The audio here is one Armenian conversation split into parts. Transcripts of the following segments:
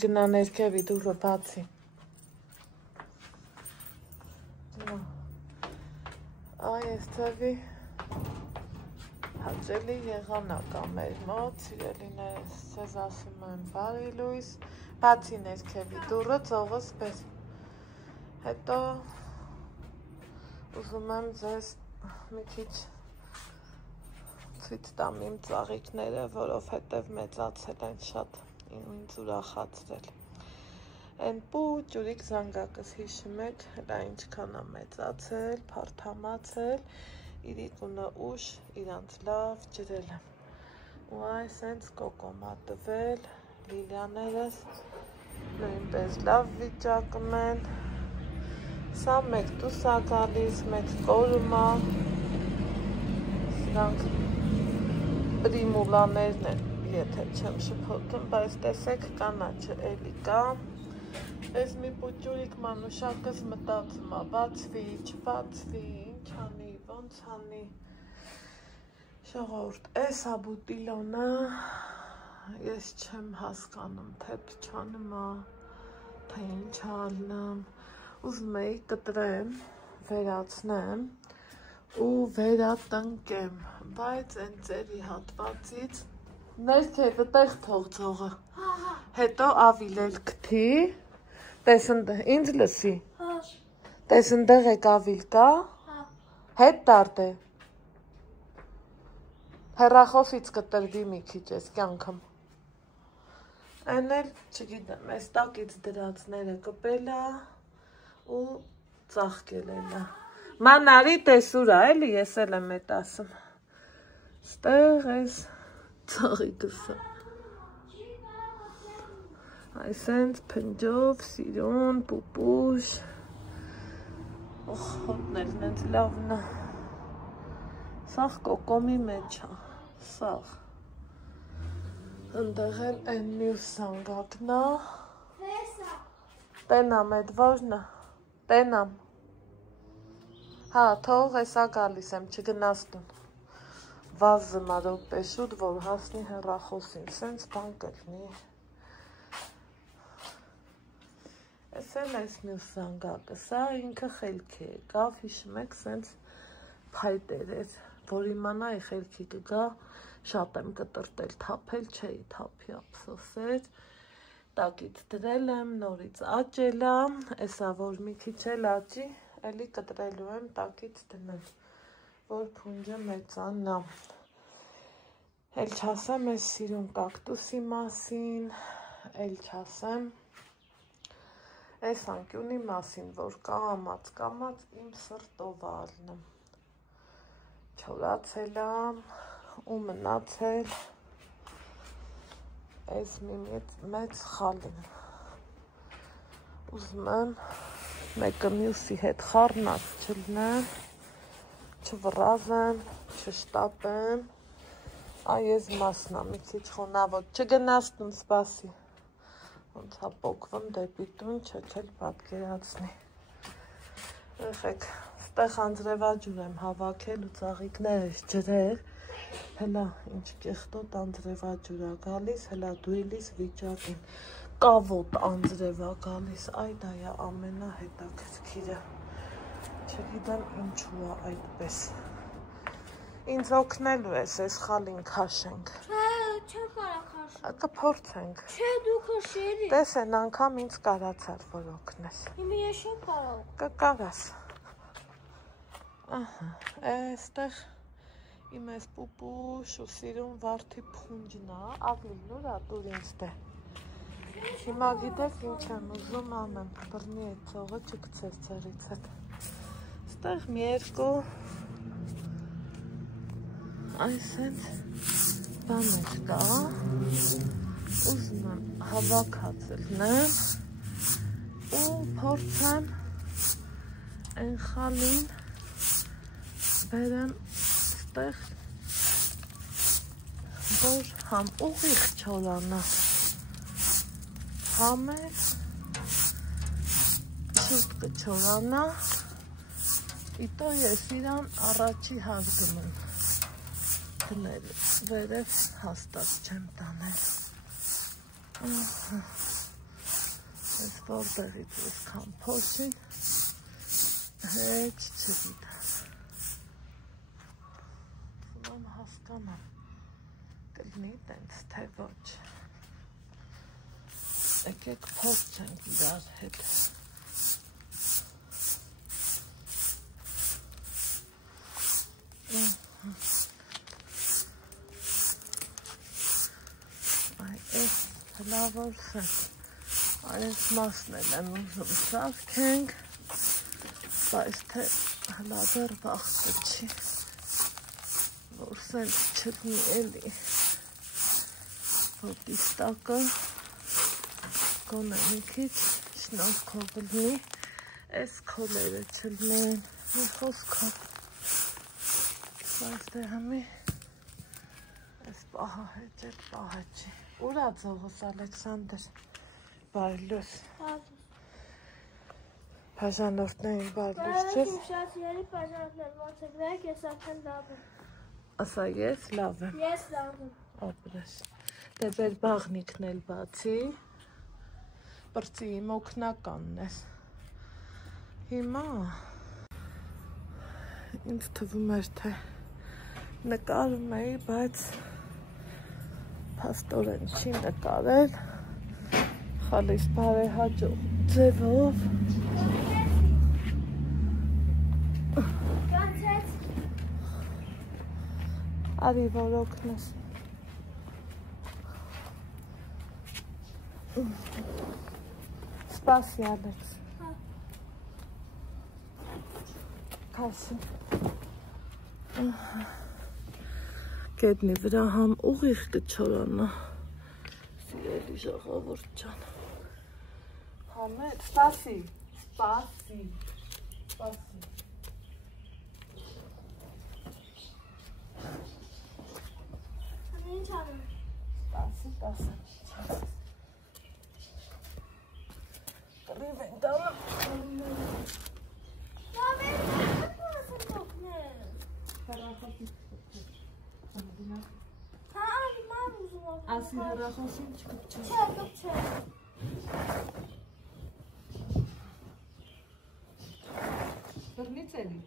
չգնա ներքևի դուռը բացի։ Այ էստեղի հաճելի եղանակ ա մեր մոտ, սիրելիներս, ձեզ ասում եմ բարի լույս, բացի ներքևի դուռը ծովս պես։ Հետո ուզում եմ ձեզ մի քիչ ցույց տամ իմ ծաղիկները, որովհետև մեծացել են շատ, ինձ ուրախացրել։ Այն պուճուրիկ զանգակս հիշում եք, հլա ինչքան է մեծացել, փարթամացել, իրիկունը ուշ իրանց լավ ջրել եմ։ Ու այս հենց կոկոմ ա տվել, լիլիաներս նույնպես լավ վիճակում են։ Սա մեկ դուս ա գալիս, մեկ կորում ա, սրանք պրիմուլաներն են, եթե չեմ շփոթում, բայց տեսեք կանաչը էլի կա։ Այս մի պուճուրիկ մանուշակս մտածում ա, բացվի, չբացվի, ինչ անի, ոնց անի։ Ժողովուրդ, այս ա բուտիլոնը, ես չեմ հասկանում, թե փչանում ա, թե ինչ ալնամ, ուզում էի կտրեմ, վերացնեմ ու վերատնկեմ, բայց այն ծերի հատվածից ներքևը տեղ թող ձողը, հետո ավիլել կթի, ինձ լսի, տես ընդեղ եք ավիլ կա, հետ տարդ է, հեռախոսից կտրվի մի քիչ ես կյանքım, այն էլ չգիտեմ, այս տակից դրածները կպել ա ու ծաղկել ա, մանարի տեսուր ա, էլի ես էլ եմ էտ ասում, ստեղ ես ծաղիկս ա, այս հենց պնջով, սիրուն, պուպուշ, հոտներն հենց լավն ա, սաղ կոկոմի մեջ ա, սաղ, ընդեղ էլ են մյուս զանգակն ա, տենամ էդ որն ա, տենամ, հա, թող էսա գալիս եմ, չգնաս տուն, վազը մարով պեշուտ, որ հասնի հեռախոսին, սենց բան կլնի, Ես էլ այս մյուս զանգակը, սա ինքը խելքի է, կավ հիշում եք սենց փայտեր էր, որ իմանայի խելքի կգա, շատ եմ կտրտել, թափել չէի, թափի ափսոսեր, տակից դրել եմ, նորից աճել ա, էսա որ մի քիչ էլ աճի, էլի կտրելու եմ տակից դնել, որ փունջը մեծանա, էլ չասեմ ես սիրուն կակտուսի մասին, էլ չասեմ Այս անկյունի մասին, որ կամաց իմ սրտով ալնեմ, չորացել ամ ու մնացել այս մի մեծ խալին, ուզում եմ մեկը մյուսի հետ խառնած չլնեմ, չվռազեմ, չշտապեմ, այս մասնա մի քիչ խոնավոտ, չգնաս տուն սպասի, ոնց հա պոկվում դեպի տուն, չել պատկերացնի, եղեք, ստեղ անձրևաջուր եմ հավաքել ու ծաղիկներս ջրեր, հելա ինչ կեղտոտ անձրևաջուր ա գալիս, հելա դույլիս վիճակին, կավոտ անձրև ա գալիս, այ դա ա ամենահետաքրքիրը, չգիտեմ ինչու ա այդպես, ինձ օգնելու ես այս խալին քաշենք, Չէ կարա քաշենք, կփորձենք, չէ դու քաշերի, տես են անգամ ինձ կարացար, որ օգնես, իմի ես չեմ կարա, կկարաս, այստեղ իմ ես պուպուշ ու սիրուն վարդի փունջն ա, ավլին ուր ա տուր ինձ դե, հիմա գիտեք ինչ եմ ուզում անեմ, բռնի այդ ծողը չգցես ձերից հետ, ստեղ մի երկու, այս հենց բաներ կա, ուզում եմ հավաքածել նեմ ու փորձեմ այն խալին բերեմ ստեղ, որ համ ուղիղ չորանա, համ էլ շուտ կչորանա, իտո ես իրան առաջի հարգում եմ, վերև հաստատ չեմ տանել, Որտեղից այսքան փոշին հետ չգիտեմ։ Ում հասկանամ կլինի տենց թե ոչ։ Եկեք փորձենք իրար հետ։ Այս հլավորսը այս մասն էլ եմ ուզում շավքենք, բայց թե հլադեր բախտը չի, որ սենց չլնի էլի, որ դիստակը գոնե մի քիչ շնորհքով լինի, այս քոլերը չլնեն, մի խոսքով, բայց դե համի այս պահա հետ այդ պահա չի։ Ուր ա ձողս Ալեքսանդր, բարելուս։ Բաժանորդներին բարելուս չես։ Շատ երի բաժանորդներ, ոնց եք դեք, ես արդեն լավ եմ։ Ասա ես լավ եմ։ Ես լավ եմ։ Ապրես։ Դե բեր բաղնիքն էլ բացի, պրծի իմ օգնականն ես։ Հիմա ինձ թվում էր, թե նկարում էի, բայց փաստորեն չի նկարել, խալիս բարեհաջող ձևով։ Կանցեց։ Արի որ օգնես։ Սպասի Ալեքս։ Քասի։ Գետնի վրա համ ուղիղ կչորանա, սիրելի ժողովուրդ ջան, համ էլ, սպասի, սպասի, սպասի, Ինչ անում, սպասի, կռիվ են դալը, լավ եմ, ասեմ օգնել, հա, հիմա ուզում օգնել, ասի հեռախոսին չկպչես, չէ, կպչե, բրնից էլի,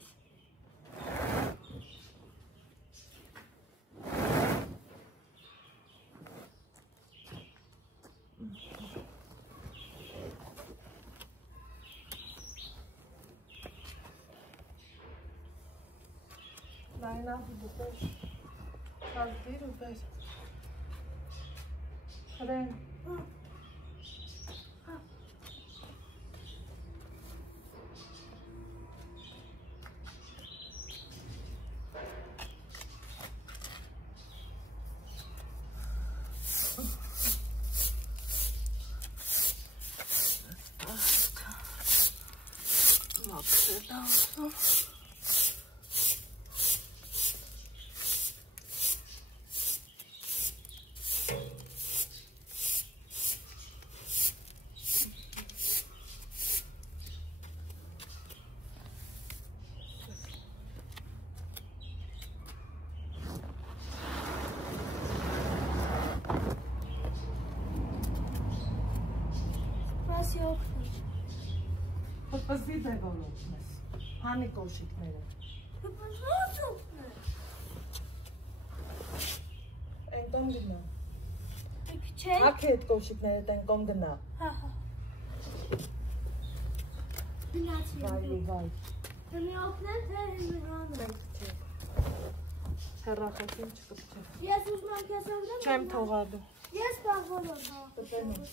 Լայնախի դուպեր, կազդիր ու բեր, խրեն, մաքրել ավսում, սպասի օգնել, Պպզի ձևով օգնես, հանի կոշիկները, ոնց օգնել, են կոմ գնա, չէ, ակի էտ կոշիկները տեն կոմ գնա, հա, գնացի եմ, վայ ու վայ, հմի օգնել, թե հմիրանը, հեռախոսին չկպչես, ես ուզում եմ կես օգնել, չեմ թողալու, ես պահվոլով, տպենում,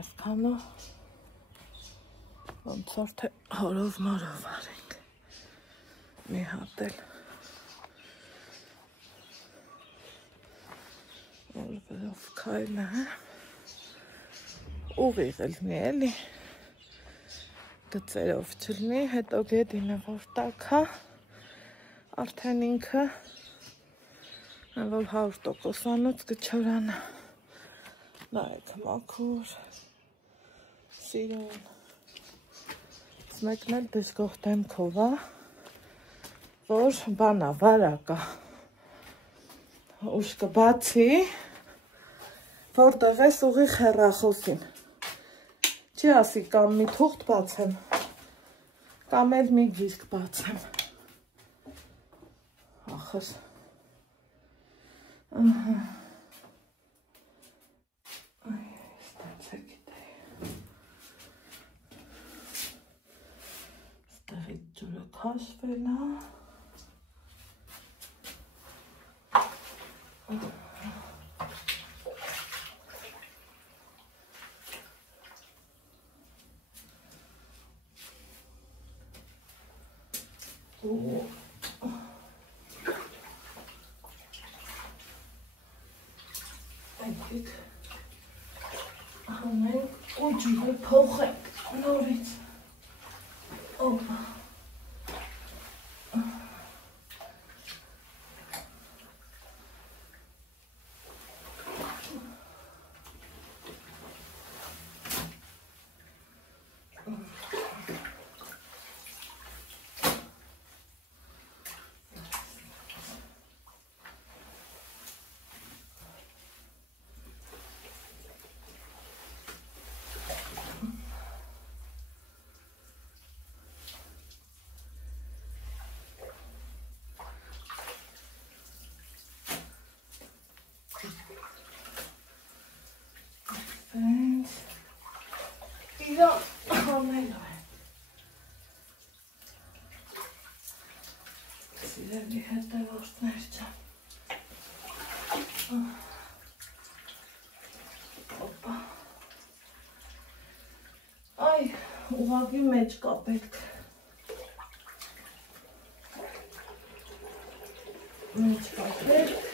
այսքանը ոնց որ թե հորով մորով արենք, մի հատ էլ, որ վերով քայլը, ուղիղ էլնի էլի, գծերով չլնի, հետո գետինը որ տակա, արդեն ինքը, որ 100%-անոց կչորանա, նայեք մաքուր, սիրուն, մեկն էլ դժգող դեմքով է, որ բանա, վարակա, ուշ կբացի, որտեղ ես ուղիղ հեռախոսին։ Չի ասի կամ մի թուղթ բացեմ, կամ էլ մի դիսկ բացեմ։ Ախր։ Ահա։ Այ, ստացա գիտեի։ Ստեղից ջուրը քաշվել է։ Այնտեղ հանենք ու ջուրը փոխենք նորից։ Օպա։ Իրա հանելու է։ Սիրելի հետևորդներ ջան։ Օպա։ Այ, ուղղակի մեջ կա պետք։ Մեջ կա պետք։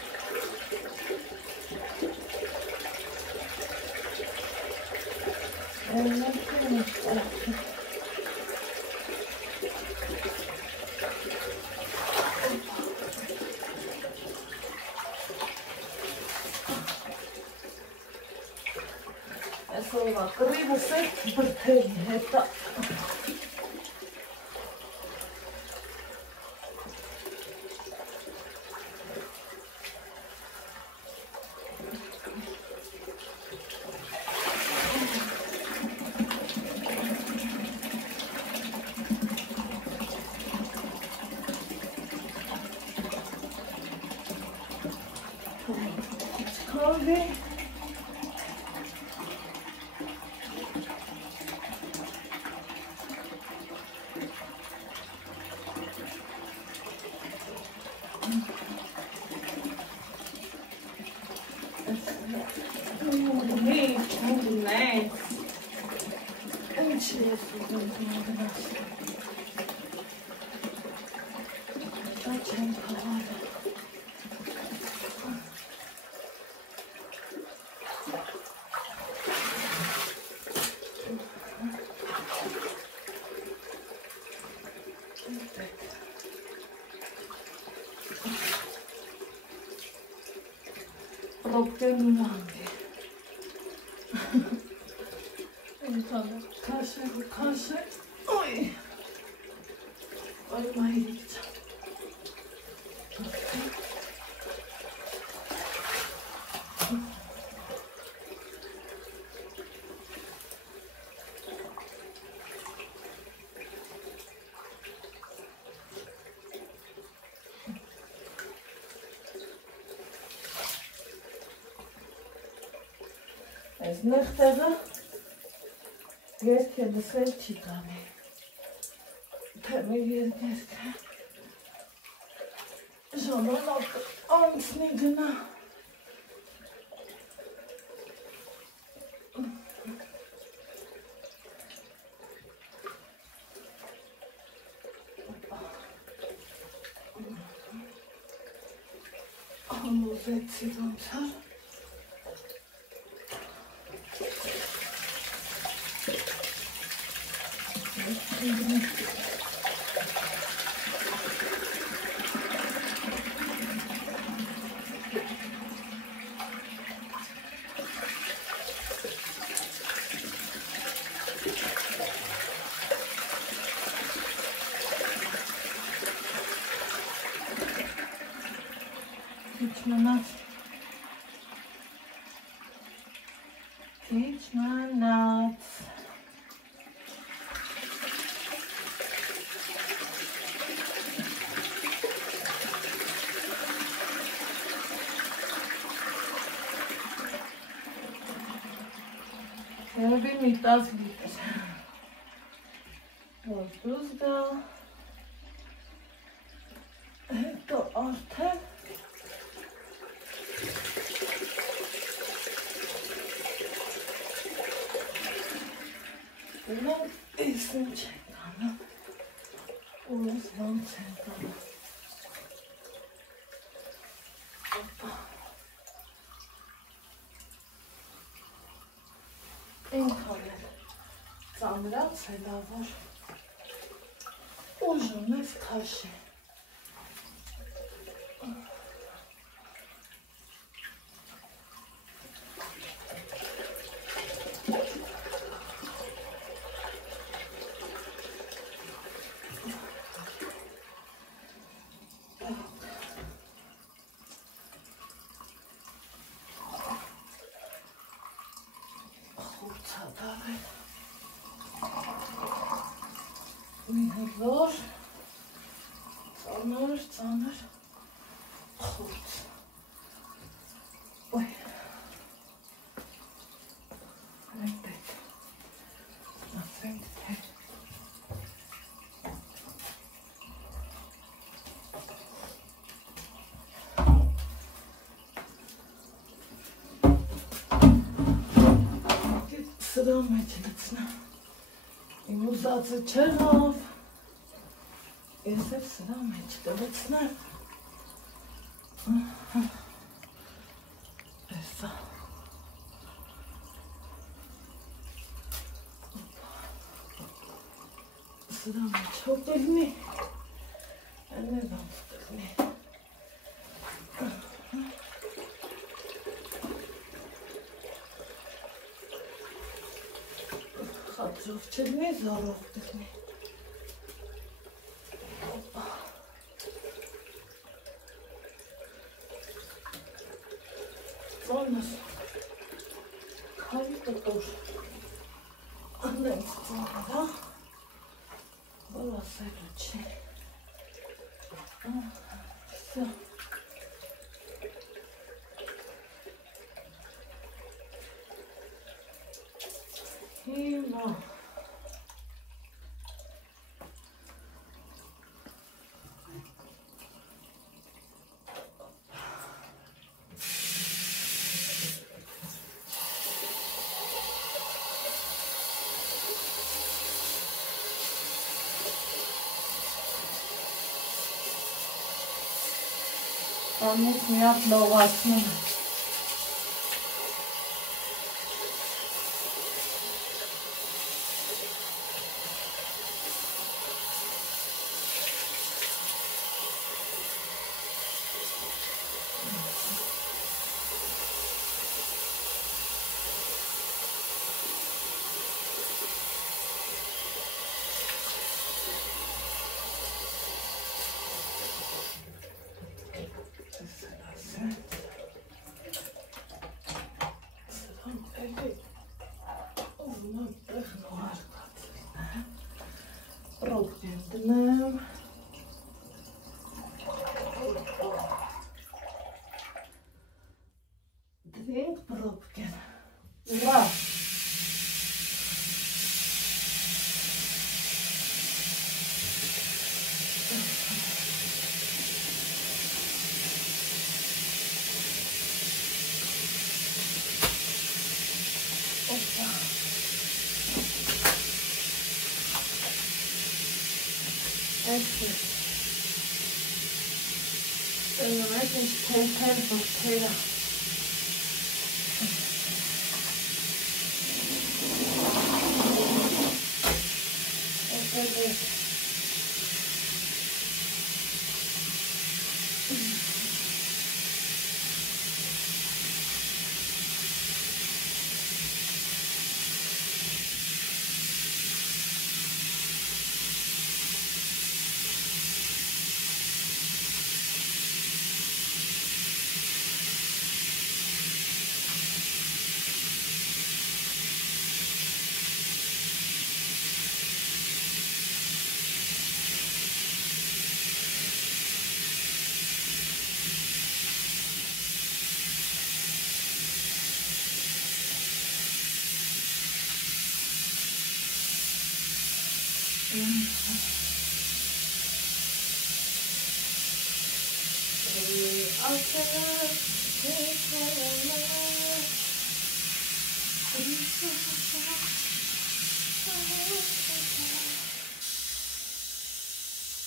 Այսօրվա կռիվս է բրդերի հետա։ Քանդի Պրոբկեն ու լանգ է։ Քաշել ու քաշել, ոյ, ոյ մայրիկ չա։ Այս նեղտեղը երկ է լսել չի կանի, թե մեր երկերքը ժամանակ անցնի գնա։ Համոզեցի ոնց էր։ Քիչ մնաց։ Քիչ մնաց։ Երևի մի 10 լիտր։ Որ դուզ գա։ Հետո արդեն Նոմ ես ինչ ենք անում, ու ես ոնց ենք անում։ Ինքան էլ ծամրած է դա, որ ուժում ես քաշի։ Հզոր, ծանր խուրց, ոյ, մենք դետ, ասենք թե, սրա մեջ լծնա, իմ ուզածը չեղավ, ես էլ սրա մեջ կլցնեմ, էսա, սրա մեջ հոպելնի, այնե ոնց կլնի, խատրով չլնի, զորով կլնի, Ծոնս քարի տտոր անենք ծոհրա, որ ասելու չի, սա, հիմա, Անից մի հատ լողացնում է։ Dnem. Drink probkę. Ura.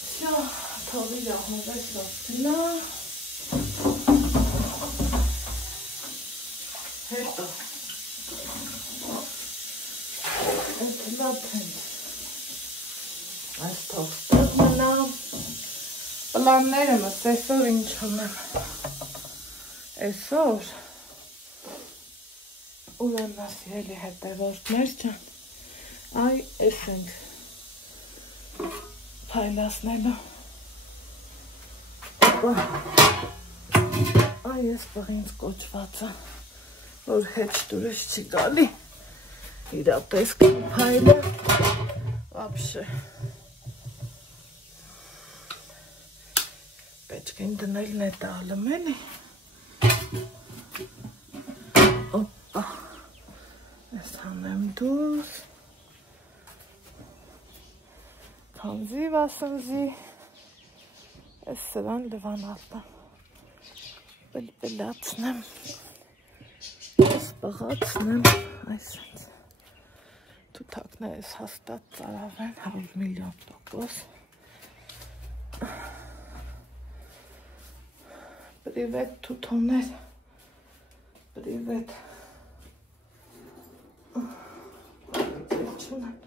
Все, թողի ահմովես լացնա, հետո, ընտնա թենց, այս թողստեղ մնա, պլանները մս այսօր ինչ ունեմ, այսօր, ուրեմն սիրելի հետևորդներ ջան, այ էս ենք փայլացնելու, այ ես բղինց կոչվածը, որ հետ դուրս չի գալի, իրապես փայլը, վաբշե, պետք են դնելն է տալում էլի, օպա, ես հանեմ դուրս, Հանձի վասնզի, ես սրան լվանալտամ, բլբլացնեմ, ես բղացնեմ, այսենց, թութակն է ես հաստատ ծարավեն, 100 միլիոն %, պրիվետ թութոներ, պրիվետ, չունեմ,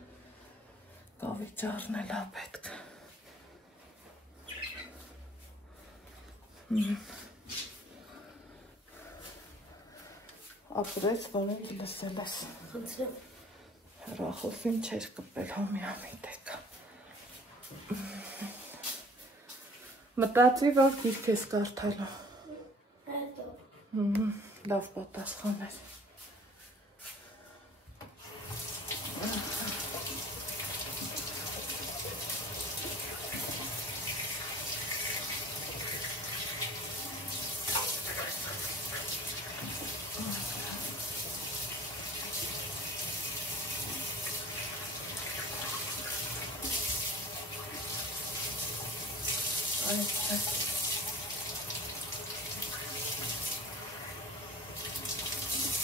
Կավիճարն էլ ա պետք, ապրեց, որ ինք լսել ես, հրախոսին չեր կպել հոմյամի տեկա, մտածի, որ գիրք ես կարդալու, լավ պատասխան էր,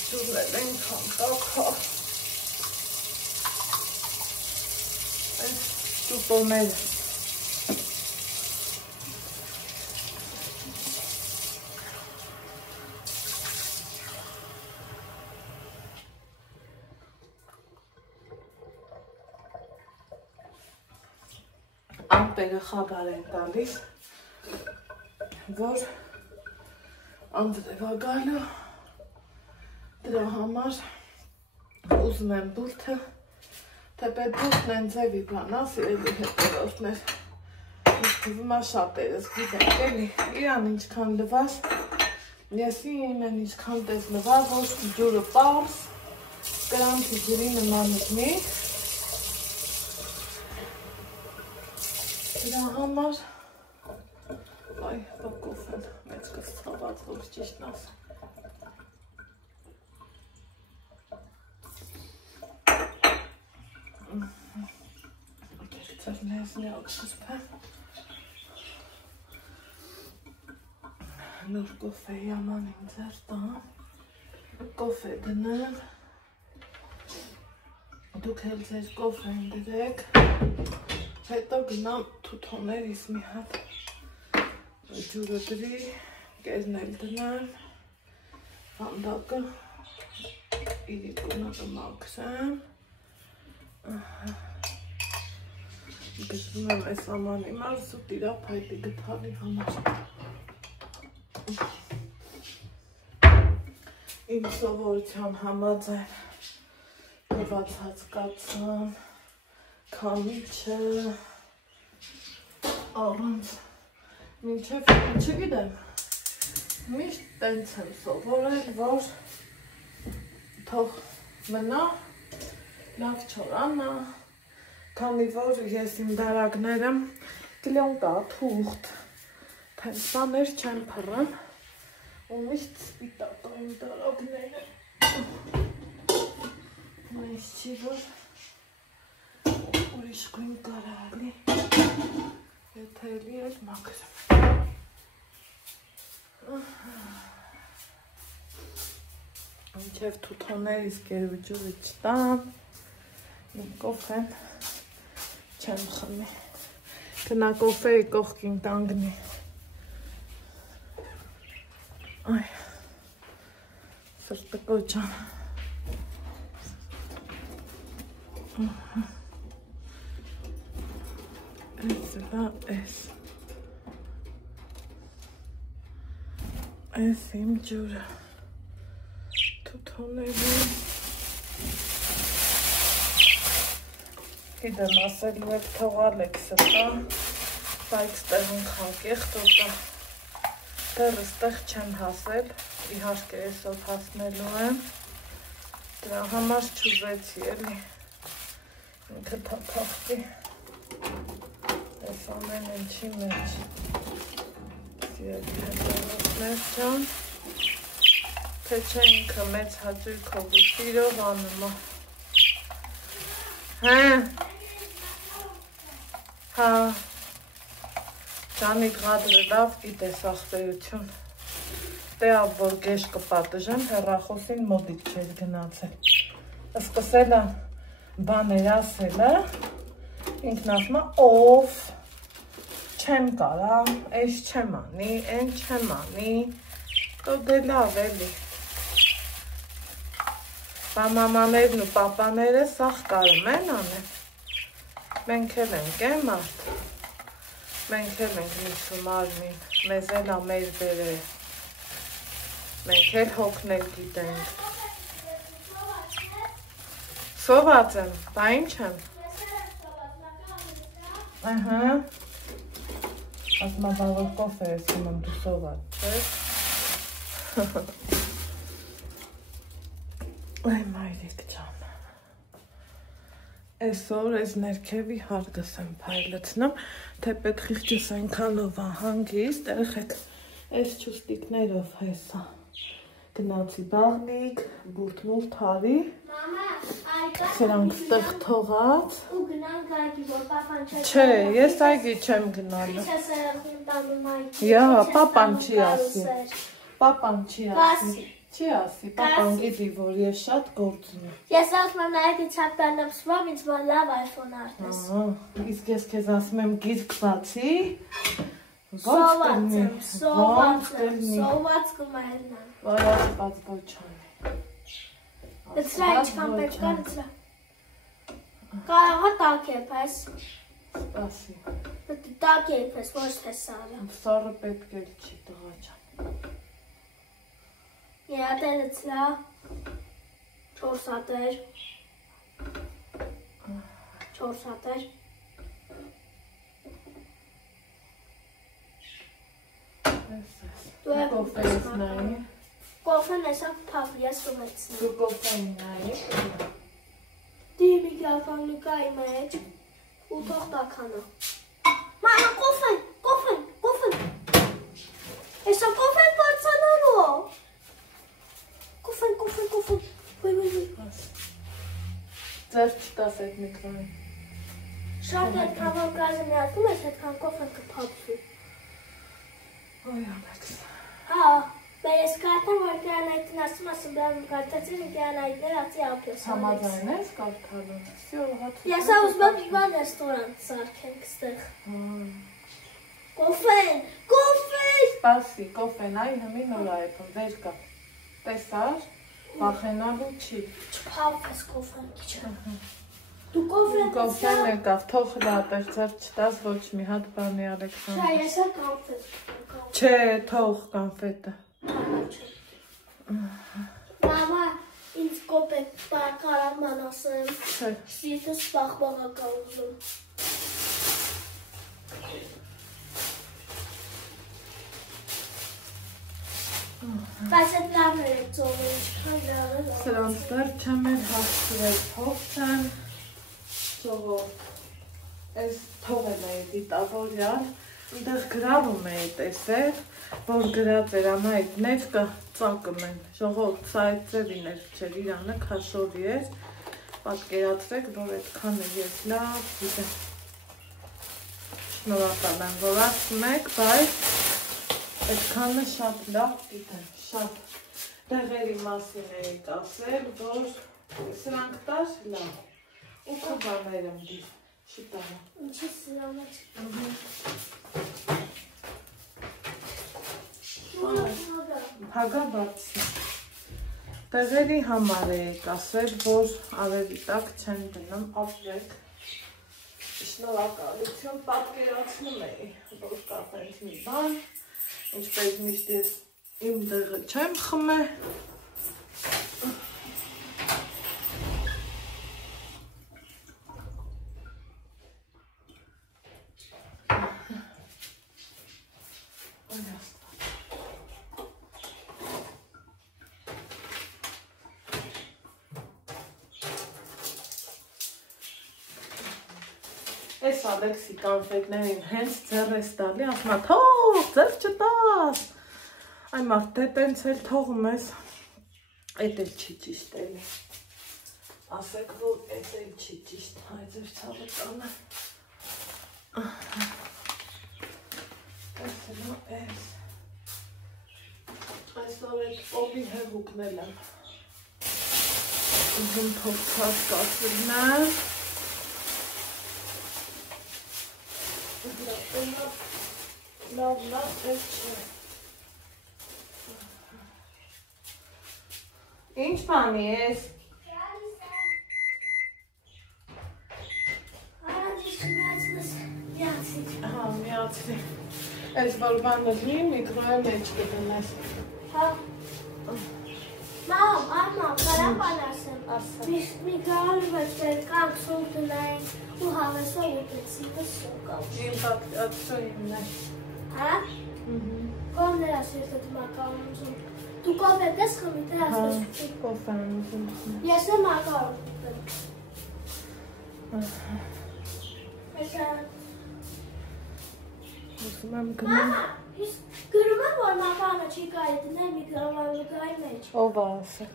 Դուրնել ենք հանդակա, այս ճուպոները, ամպերը խաբար են տալիս, որ անձրևագալը դրա համար ուզում եմ բուրդը, թեպետ բուրդն են ձևի բանա, սիրելի հետևորդներ, ես թվում է շատերս գիտենք էլի, իրան ինչքան լվաս, եսի իմեն ինչքան տես լվա, ոչ ջուրը պարս, կրանքի ջրի նման ուզմի, դրա համար Այ, բակով են, մեծ կստաված, որ ճիշտն ասեմ։ Գերցերնեզնի ակսպեմ։ Նոր կոֆեի աման իմ ձեր տամ, կոֆե դնեմ, դուք էլ ձեր կոֆեն դրեք, հետո գնամ թութոներիս մի հատ ջուրը դրի, կերնել դնեմ, հանդակը իրիկունը կմաքսեմ, գտնում եմ այս ամանի մարս ու տիրա փայտի գտալի համար։ Իմ սովորության համաձայն լվացած կացան, քամիչը, առանց մինչև չգիտեմ, միշտ տենց եմ սովորել, որ թող մնա, լավ չորանա, քանի որ ես իմ դարակները կլյոնկա, թուղթ, տենց բաներ չեմ փռում, ու միշտ սպիտակ իմ դարակները, մեզ չի որ ուրիշ գույն կարալի, եթե էլի էլ մաքրում։ մինչև թութոներից գերվիճուրի չտամ, իմ կոֆեն չեմ խմի, գնա կոֆեի կողքին տանգնի, այ, սրտը կոչան, այս լա ես, այս իմ ջուրը, թութոների, գիտեմ ասելու եք թողալ եք ստա, բայց տեղում խակեղ տոտա, դեռ ստեղ չեմ հասել, իհարկե այսօր հասնելու եմ, դրա համար չուզեցի էլի, ինքը թափախտի, այս ամեն ինչի մեջ, սիրելի հետևորդներ ջան, թե չէ ինքը մեծ հաճույքով ու սիրով անում է, հա, Ջանիդ ղադրը լավ գիտես ախպերություն, դե ավ որ գեշ կպատժեմ, հեռախոսին մոդիկ չես գնացել, սկսել է բաներ ասելը, ինքն ասում է ով, չեմ կարա, այս չեմ անի, են չեմ անի, դո դե լավ էլի, բամամաներն ու պապաները սաղ կարում են անեն, մենք էլ ենք է մարդ, մենք էլ ենք միցում արմին, մեզ էլ ամեր բեր է, մենք էլ հոգնել գիտենք, սոված եմ, բա ինչ եմ, ահա, ասմա բավոր կոֆե ես իմում դու սոված, չես, այ մայրիկ ճան, այսօր այս ներքևի հարգս եմ պայլեցնում, թե պետ խիղճս այնքանով հանգիստ, երեխեք այս չուստիկներով հեսա, գնացի բաղնիկ, բուրդմուրդ հարի, սրանք ստեղ թողած, չէ, ես այգի չեմ գնալու, յա, պապան չի ասի, պապան չի ասի, չի ասի, պապան գիտի, որ ես շատ գործում եմ։ Ես ասում եմ նայեք ինձ հապտանեմ սվամ, ինձ որ լավ iPhone արդես։ Իսկ ես քեզ ասում եմ գիրք բացի, սոված եմ, սոված կմայրն եմ։ Վարած բոչան։ Լցրա ինչքան պետք կա, լցրա։ Կարաղա տակ է պես։ Սպասի։ Տակ է պես, ոչ թե սարը։ Սարը պետք էլ չի տղա ջան։ Երատը լցրա, 4 հատեր, 4 հատեր, դու կոֆեից նայի, կոֆեն էսավ պավ, ես կվեցնի, դու կոֆեին նայի, դի միգրաֆոնիկայի մեջ, ու թող տականը, մանա կոֆեն, էսա կոֆեն պարցանալու, Կոֆեն, ձեր չտաս էդ միկրոին։ Շատ հետքան որ գազը միացնում ես, հետքան կոֆեն կպապսու։ Ոյ ամեքս։ Հա, բեր ես կարտան, որ կյանայտին ասում ասում բրավում կարտացին, կյանայտներ ացի ապյոս։ Համաձայն ես կարտալու։ Ես ավուզ բապ իվան ռեստորանտ սարքենք ստեղ։ Կոֆեն, Սպասի, կոֆեն, այ հմի նոր այպն, վեր կա։ Տեսար, վախենալու չի։ Չպապվես կոֆեն քիչը։ Դու կոֆեն Կոֆեն եկավ, թող լատեր ձեր չտաս ոչ մի հատ բանի Ալեքսանդր։ Շա ես է կանֆետ։ Չէ, թող կանֆետը։ Մամա, ինձ կոպետ կարաման ասեմ, Չէ։ սիտս պաղպաղակա ուզում։ Բայց այդ լավներ է ծովը, ինչքան լավ է։ Սրանց դեռ չեմ էլ հասցրել փող չեմ, ծովով, այս թողել էի դիտավորյալ, ընդեղ գրավում էի տեսել, որ գրած էր անայդ ներկը ծակում են, ժողով ծայդ ձևին էր չեր իրանը կաշովի էր, պատկերացրեք, որ այդքան է ես լավ գիտեմ, շնորհակալ եմ, որ ասում եք, բայց այդքանը շատ լավ գիտեմ, շատ, Դեղերի մասին էի ասել, որ սրանք տար լավ ու քո բաները դի շիտանը։ Ինչի սրանց։ Հագա բացի։ Դեղերի համար էի ասել, որ ավերի տակ չեն դնում ապրեք։ Շնորհակալություն պատկերացնում էի, որ կա տենց մի բան, ինչպես միշտ ես իմ դեղը չեմ խմել։ Այս Ալեքսի կոնֆետներին հենց ձեռ ես տալի, ասում է, թող, ձեռ չտաս։ Այ մարդ դե տենց էլ թողում ես, էդ էլ չի ճիշտ էլի։ Ասեք, որ էդ էլ չի ճիշտ, հայ ձեր ցավը տանը։ Այս հլո էս։ Այսօր էդ օբի հեղուկն էլ եմ։ Իմ փորձած կացրին է։ Լավ, էս չէ։ Ինչ բանի ես։ Հա, միացրի։ Այս որ բանը լի, միկրոյը մեջ կդնես։ Հա։ Մամ, ամա, կարապան ասեմ։ Միկրոյը ոչ կանք սոլ դնային ու հավեսով ուտեցի, վսոկավ։ Իմ պատկացո իմն է։ Հա։ Կոմ նրա սիրտը դմակարում ուզում։ Դու կոֆե տես խմի, թե ասես կուտի։ Կոֆե եմ ուզում։ Ես եմ ակարում ուտեմ։ Այսա։ Ուզում եմ գնում։ Մամա, գրում եմ, որ մականը չի կարի դնել միկրովալուկայի մեջ։ Ով ասել։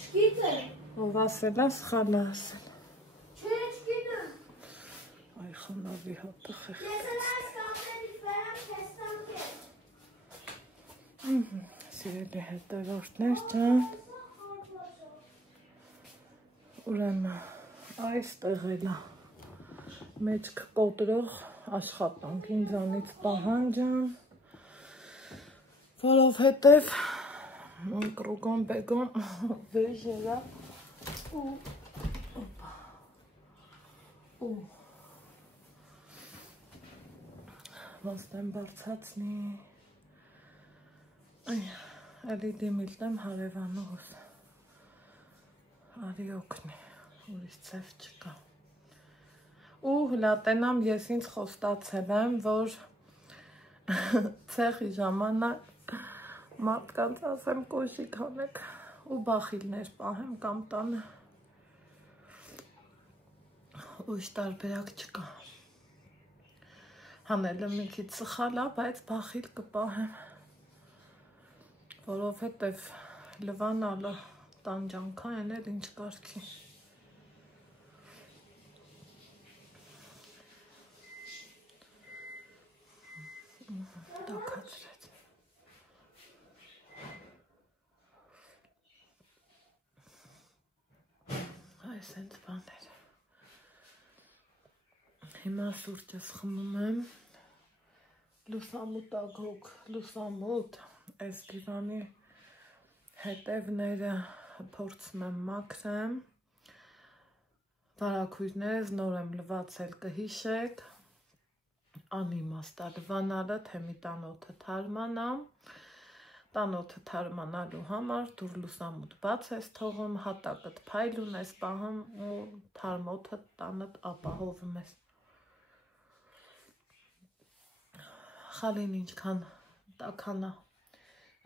Չգիտեմ։ Ով ասել է, սխալ է ասել։ Չէ, չգիտեմ։ Այ խոնավի հոտը խեղ։ Ես էլ այս կամպերից վերամ թեստամ կետ։ Սիրելի հետևորդներ ջան։ Ուրեմն այս տեղելա մեջք կոտրող աշխատանք ինձանից պահանջան, որովհետև կրուգոն բեգոն վեժերա ու ոստեմ բարձացնի էլի դիմիլտեմ հարևանուս արի օգնի, ուրիշ ծև չկա ու հլատենամ ես ինձ խոստացել եմ, որ ցեխի ժամանակ մարդկանց ասեմ կոշիկ հանեք ու բախիլներ պահեմ կամ տանը ուրիշ տարբերակ չկա հանելը մի քիչ սխալ է, բայց բախիլ կպահեմ որովհետև լվանալը տանջանքա են էլ ինչ կարգի տակացրեց այս հենց բաներ հիմա սուրճս խմում եմ լուսամուտ ագոք լուսամուտ այս դիվանի հետևները փորձում եմ մաքրեմ վարագույրներս նոր եմ լվացել կհիշեք անիմաստ է լվանալը թե մի տանոթը թարմանա տանոթը թարմանալու համար դուր լուսամուտ բաց ես թողում հատակդ փայլուն ես պահում ու թարմոթը տանդ ապահովում ես խալին ինչքան տականա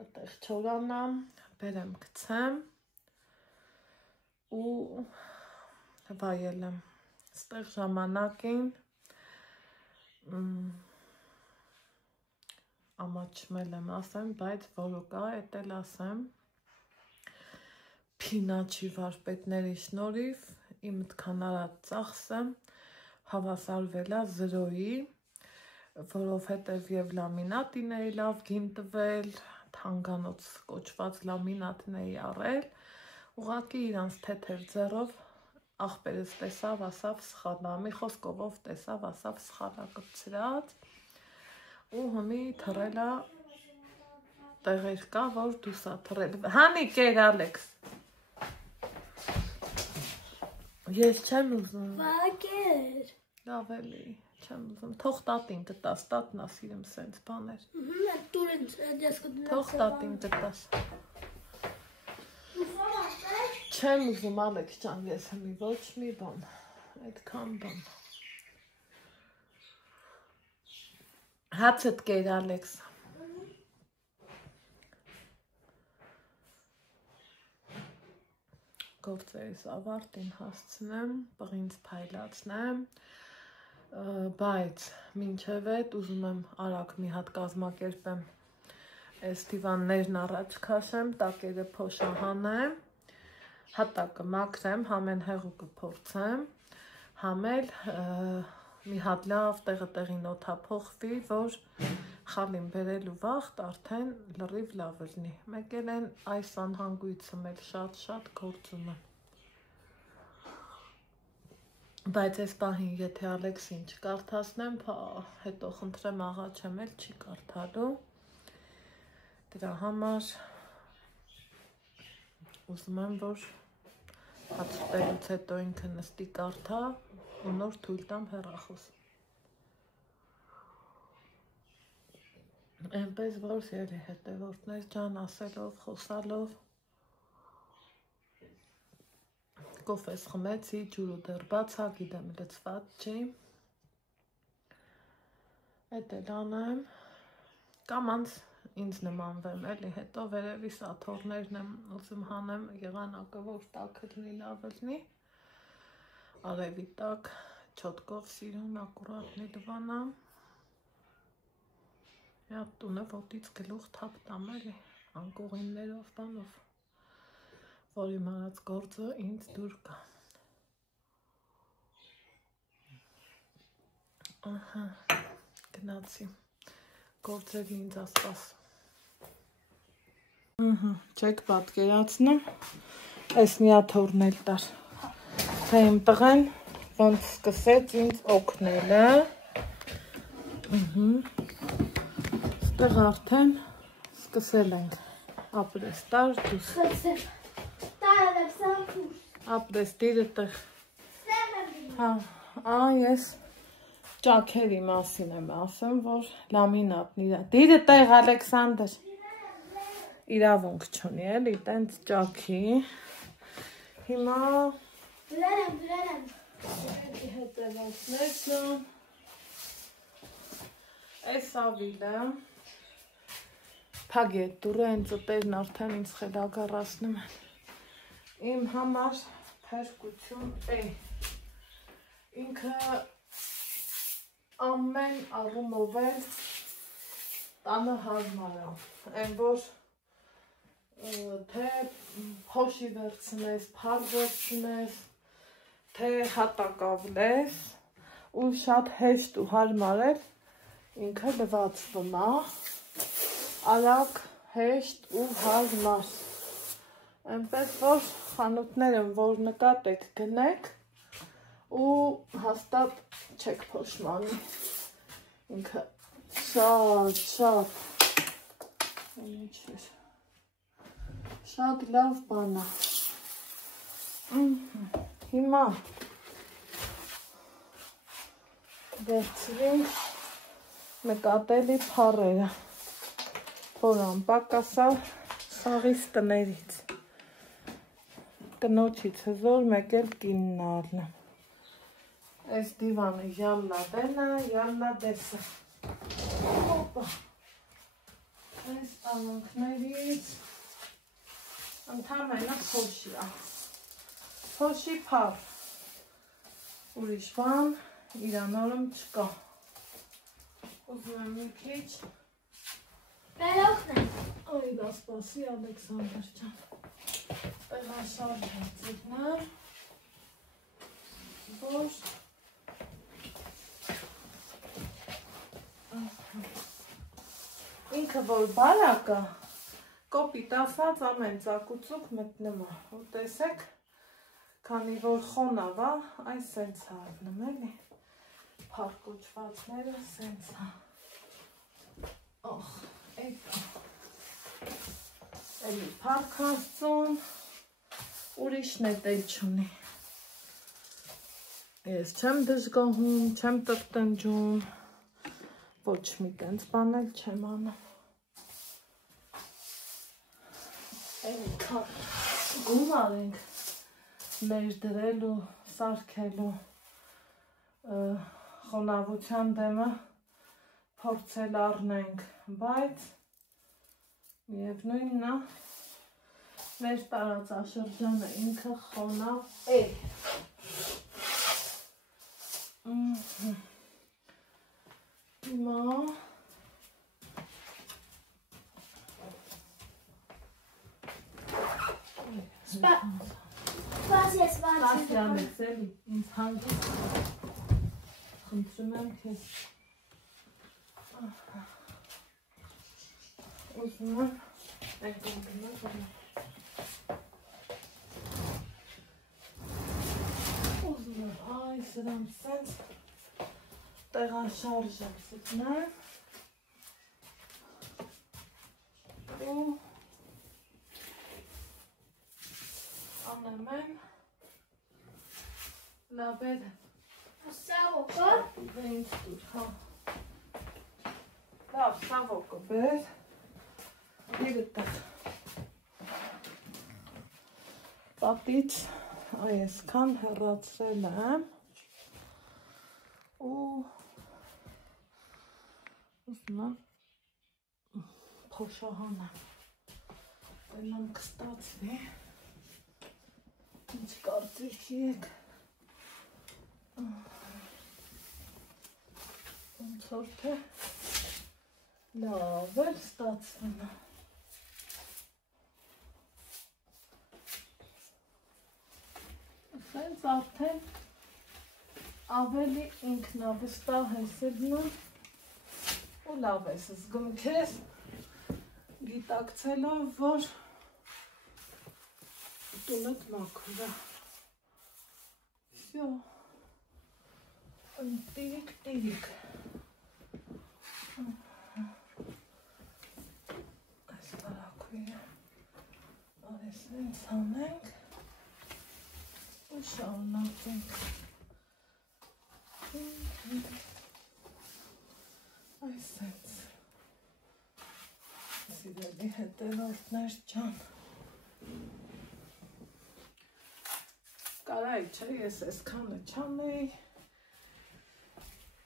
այդտեղ չորանամ բերեմ գցեմ ու վայել եմ ստեղ ժամանակին ամաչմել եմ ասեմ, բայց որոկա էդ էլ ասեմ փինաչի վարպետների շնորհիվ իմ մտքան արած ծախսը հավասարվել է 0-ի որովհետև եւ լամինատին էի լավ գին տվել հանգանոց կոչված լամինատն էի առել, ուղղակի իրանց թեթև ձեռով աղբերս տեսավ, ասավ սխալա, մի խոսքով տեսավ, ասավ սխալա կպցրած ու հմի թռելա տեղեր կա, որ դուսա թռել։ Հանի կեր Ալեքս։ Ես չեմ ուզում։ Վակեր։ Լավ էլի, չեմ ուզում։ Թող տատին կտաս, տատնա սիրում սենց բաներ։ Տուրենց ես կդնեմ։ Թող տատին կտաս։ Չեմ ուզում Ալեքս ջան, ես հմի ոչ մի բան, այդքան բան։ Հացդ կեր Ալեքս։ Գործերիս ավարտին հասցնեմ, պղինձ փայլացնեմ, բայց մինչև այդ ուզում եմ արագ մի հատ կազմակերպեմ, այս դիվաններն առաջ քաշեմ, տակերը փոշահանեմ, հատակը մաքրեմ, համեն հեղուկը փորձեմ, համել մի հատ լավ տեղին օդափոխվի, որ խալին բերելու վաղտ արդեն լրիվ լավ լինի։ Մեկ էլ են այս անհանգույցը meil շատ գործում է։ Բայց այս պահին եթե Ալեքսին չկարդացնեմ, հետո խնդրեմ աղաչեմ էլ չի կարդալու։ Դրա համար ուզում եմ, որ հացուտելուց հետո ինքը նստի կարդա ու նոր թույլ տամ հեռախոս։ Այնպես որ ելի հետևորդներ ջան ասելով, խոսալով կոֆես խմեցի, ջուրը դեռ բաց է, գիտեմ լցված չի։ Էդ էլ անեմ, կամ անց ինձ նմանվեմ, էլի հետո վերևի սաթորներն եմ ուզում հանեմ եղանակը, որ տաքը լինի, լավ լինի, արևի տակ, չոտկով սիրուն, ակուրատնի դվանա, Հատ տունը ոտից գլուխ թափ տամ էլի, անկողիններով բանով, որ իմանած գործը ինձ դուր կա։ Ահա, գնացի, գործերի ինձ ասպաս։ Չեք պատկերացնում, այս միաթորն էլ տար, թե իմ տղեն ոնց սկսեց ինձ օգնելը, Այստեղ արդեն սկսել ենք ապրես տար դուս։ Ապրես դիրը տեղ։ Ես ճաքերի մասին եմ ասեմ, որ լամինատն իրա։ Դիրը տեղ Ալեքսանդր։ Իրավունք չունի էլի, տենց ճաքի։ Հիմա Դրեմ։ հետևանքներն այս ավիլը Փագի այդ դուրը են ծտերն արդեն ինձ խելագարացնում են։ Իմ համար փրկություն է։ Ինքը ամեն առումով էլ տանը հարմար է։ Այն որ թե փոշի վերցնես, փար վերցնես, թե հատակ ավլես ու շատ հեշտ ու հարմար է ինքը լվացվում է։ Արագ, հեշտ ու հարմար։ Այնպես որ խանութներում որ նկատեք գնեք ու հաստատ չեք փոշմանի։ Ինքը շատ լավ բան է։ Հիմա վերցրինք նկատելի փառերը, որ անպակասա սաղից տներից, կնոջից հզոր մեկ էլ կինն առնեմ, այս դիվանը յալլա դենա, յալլա դեսը, հոպա, այս ալանքներից ընդամենը փոշի է, փոշի փար, ուրիշ բան իրանորում չկա, ուզում եմ մի քիչ Բերոխն եմ։ Այ դա սպասի Ալեքսանդր ջան, տեղաշարժ հացիքնեմ, որ ինքը որ բարակը, Կոպիտ ասած ամեն ծակուցուկ մտնում է, ու տեսեք, քանի որ խոնավ է, այս սենց է առնում էլի, փարկոչվածները սենց է, էլի փարկ հասցում, ուրիշն է տել չունի, ես չեմ դժգոհում, չեմ տրտնջում, ոչ մի տենց բանել չեմ անում, էլի գումար ենք ներդրելու, սարքելու խոնավության դեմը փորձել առնենք, բայց միևնույնն է մեր տարածաշրջանը ինքը խոնավ է։ Հիմա Սպասյան ես էլի, ինձ հանգիստ խնդրում եմ քեզ ուզում եմ այ սրանց սենց տեղաշարժ եմ սգնեմ ու անեմ եմ լաբեր Սավոկը ինձ դուր, հա լավ, սավոկը բեր իրտեղ պատից այսքան հեռացրել եմ ու ուզում եմ փոշահանեմ ելամ կստացվի ինչ կարծիքի եք ոնց որ թե լավ էլ ստացվում է Սենց արդեն ավելի ինքնավստահ ես ելնում ու լավ ես զգում քեզ գիտակցելով, որ տունդ մաքուր է Всё տիրիկ այս բարակույրը արես նենց անենք ու շարունակենք այս սենց սիրելի հետևորդներ ջան կարայի չէ ես այսքանը չանեի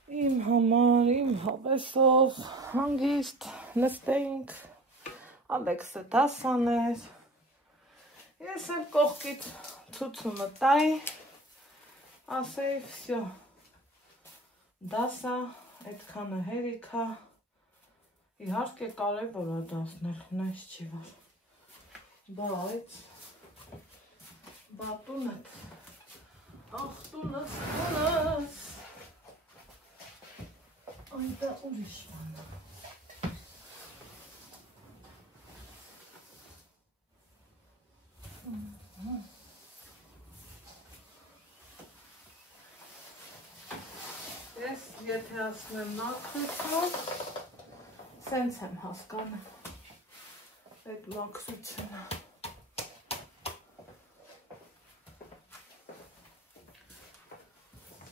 իմ համար իմ հավեսով հանգիստ նստեինք Ալեքսը դասան էր ես էլ կողքից ցուցումը տայի ասեի всё դասա այդքանը հերիքա իհարկե կարևոր է դասնել նայս չի որ բայց բատունդ ախ տունս այնտա ուրիշ բան Ես եթե ասում եմ մաքրություն սենց եմ հասկանում այդ մաքրությունը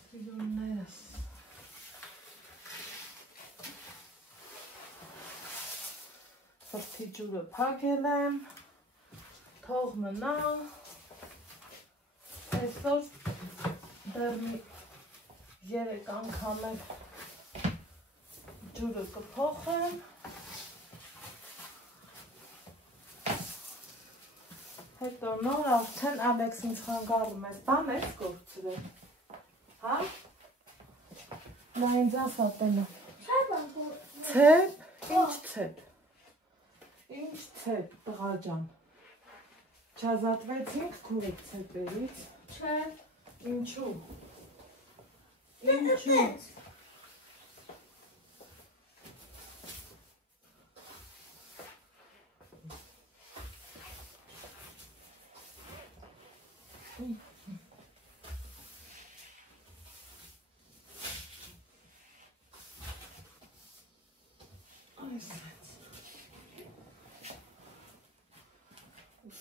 Սիրուններս Ֆրթի ջուրը փակել եմ թող մնա այսօր դեռ 3 անգամ ջուրը կփոխեմ հետո նոր արդեն Ալեքս ինձ խանգարում է բան ես գործրել հա նա ինձ ասա տենա ցեպ ինչ ցեպ տղա ջան չազատվեցինք քուրիկ ցեպերից չէ ինչու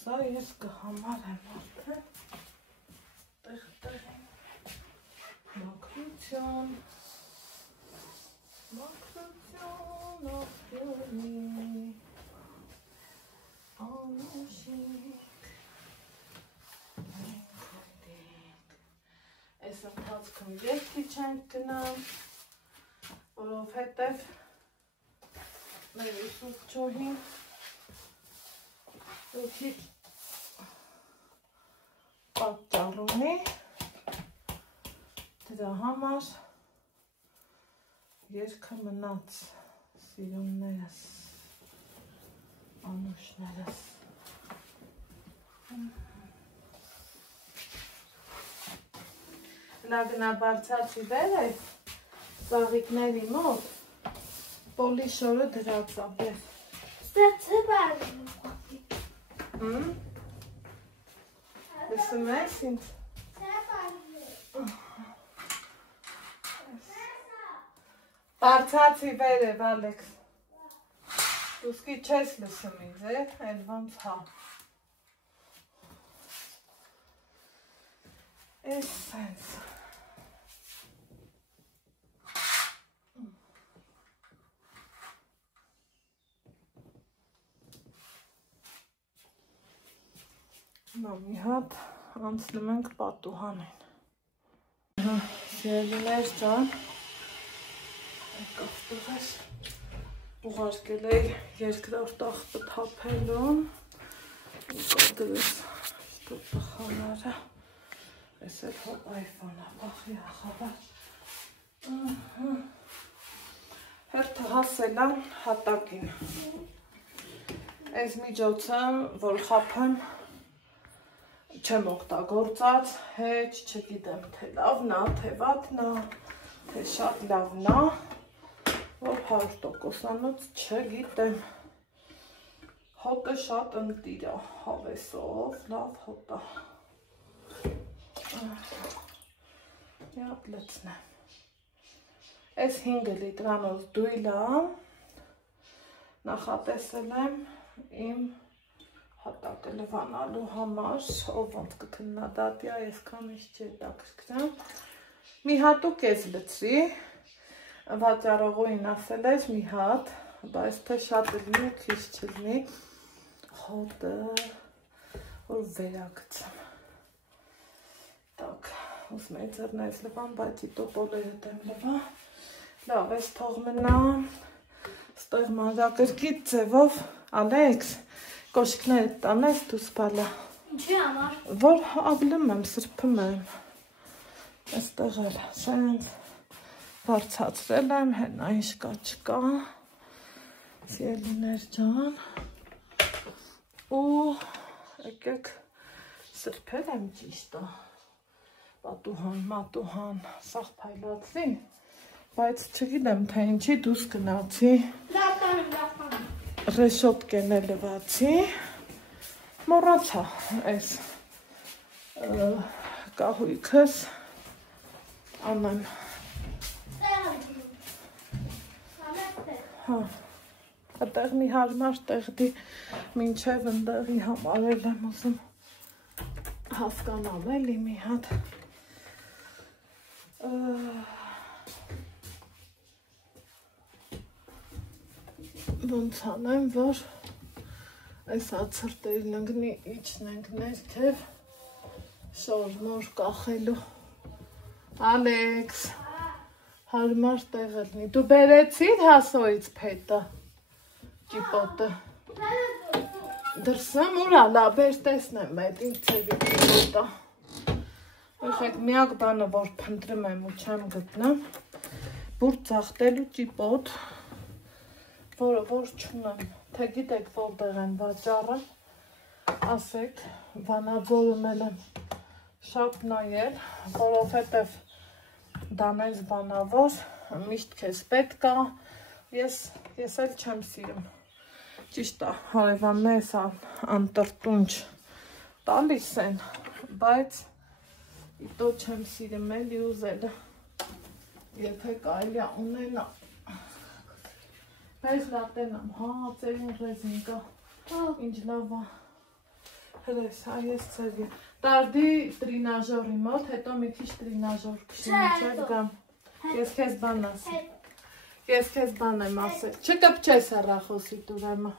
Սա ես կհամարեմ արդեն տեղ մաքրություն ախյունի անուշիկ այս ընթացքում երկի չենք գնամ, որովհետև մեր ուսուկ չոհին ոքի պատճառ ունի, դրա համար երկը մնաց սիրուններս, անուշներս։ Լագնա բարձացի վեր է, ծաղիկների մոտ, պոլիշորը դրած ապեր։ Ստացը բարում։ Լսում ես ինձ։ Բարձացի վեր է, Ալեքս։ Դուսկի չես լսում ինձ, էլ ոնց հա։ Էս սենց։ Մի հատ անցնում ենք պատուհանին։ Սիրելիներ ջան, եկավ տղես, ուղարկել էի երկրորդ աղբը թափելու, եկավ դրես տղաները, ես էլ հո այվանա, բախի ախավար։ Հերթը հասել եմ հատակին։ Այս միջոցը, որ խափեմ, չեմ օգտագործած, հեչ չգիտեմ, թե լավն է, թե վատն է, թե շատ լավն է, որ 100%-անոց չգիտեմ։ Հոտը շատ ընտիր է, հավեսով, լավ հոտ է։ Մի հատ լցնեմ։ Այս 5 լիտրանոց դույլ է, նախատեսել եմ իմ հատակը լվանալու համար, ով ոնց կքննադատի, այսքան ինչ չի հետաքրքրում։ Մի հատուկ ես լցրի, վաճառողուհին ասել էր մի հատ, բայց թե շատ լինի, քիչ չլինի, հոտը, որ վերագցեմ։ Так, ուզում էի ձեռնայից լվան, բայց տոպոլերը դեմ լվա։ Լավ, ես թող մնա, ստեղ մանրակրկիտ ձևով, Ալեքս, կոշիկները տանես դուս բալա։ Ինչի համար։ Որ ավլում եմ, սրբում եմ։ Այստեղ էլ սենց բարձացրել եմ, հենա ինչ կա չկա։ Սիրելիներ ջան։ Ու եկեք սրբել եմ ճիշտ է։ Պատուհան, մատուհան, սաղ փայլացի, բայց չգիտեմ, թե ինչի դուս գնացի։ Լապանում։ Ռեշոտկեն է լվացի, մոռացա այս կահույքս անեմ։ Այդտեղ մի հարմար տեղդի մինչև ընդեղի համարել եմ ուզում հասկանամ էլի մի հատ։ Ոնց անեմ, որ այս ացրտերն ընգնի իջնենք ներքև շորմոր կախելու։ Ալեքս, հարմար տեղ լինի։ Դու բերեցիր հասոյից փետը, ճիպոտը։ Դրսեմ ուրա լաբեր տեսնեմ այդ ինձ ծևի ճիպոտը։ Եղեք միակ բանը, որ փնտրում եմ ու չեմ գտնում, բուրդ ծաղտելու ճիպոտ, որը որ չունեմ, թե գիտեք որտեղ են վաճառել, ասեք, Վանաձորում եմ շատ նայել, որովհետև դանես բանավոր, միշտ քեզ պետք է, ես էլ չեմ սիրում, ճիշտ է, հարևաններս անտրտունջ տալիս են, բայց Իտո չեմ սիրում էլի ուզելը։ Երբեք այլի ունենա։ Պես լատեն եմ, հա, ծերին ռեզին կա։ Ինչ լավ է։ Հրես, այս ծերի։ Տարդի տրինաժորի մոտ, հետո մի քիչ տրինաժոր քշին, չէ՞ գամ։ Ես քեզ բան ասեմ։ Ես քեզ բան եմ ասել։ Չկպչես հեռախոսիդ ուրեմն։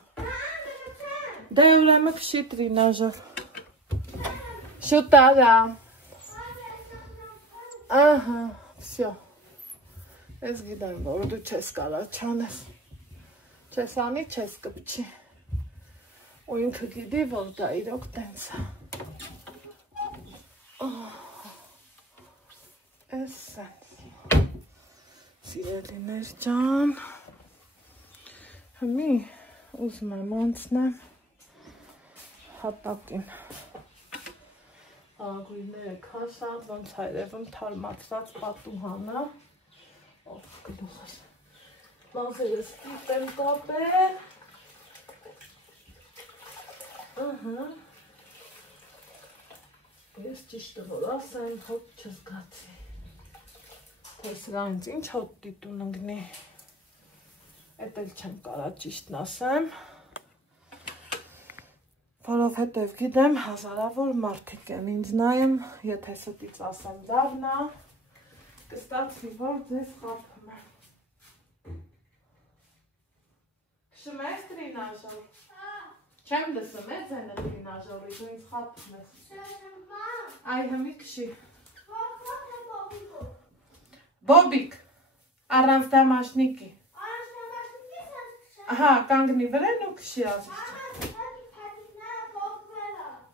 Դե ուրեմն քշի տրինաժոր։ Շուտ արա։ Ահա, всё։ Ես գիտեմ, որ դու չես կարա չանես։ Չես անի, չես կպչի։ Ու ինքը գիտի, որ դա իրոք տենց է։ Էս սենց։ Սիրելիներ ջան։ Հիմի ուզում եմ անցնեմ հատակին։ Ագույները քաշած, ոնց հայրևում թարմացած պատուհանը։ Ով գլուխս։ Լազերս դիտեմ կապել։ Ահա։ Ես ճիշտը որ ասեմ, հոտ չզգացի։ Թե սրա ինձ ինչ հոտ դիտուն ընգնի։ Էդ էլ չեմ կարա ճիշտն ասեմ։ Որովհետև գիտեմ հազարավոր մարդիկ են ինձ նայում, եթե ստից ասեմ լավն է, կստացվի, որ ձեզ խաբում եմ։ Քշում ես տրինաժոր։ Չեմ լսում է ձենը տրինաժորի, դու ինձ խաբում ես։ Այ հիմի քշի։ Բոբիկ, առանց դամաշնիկի։ Ահա, կանգնի վրեն ու քշի ասիչ։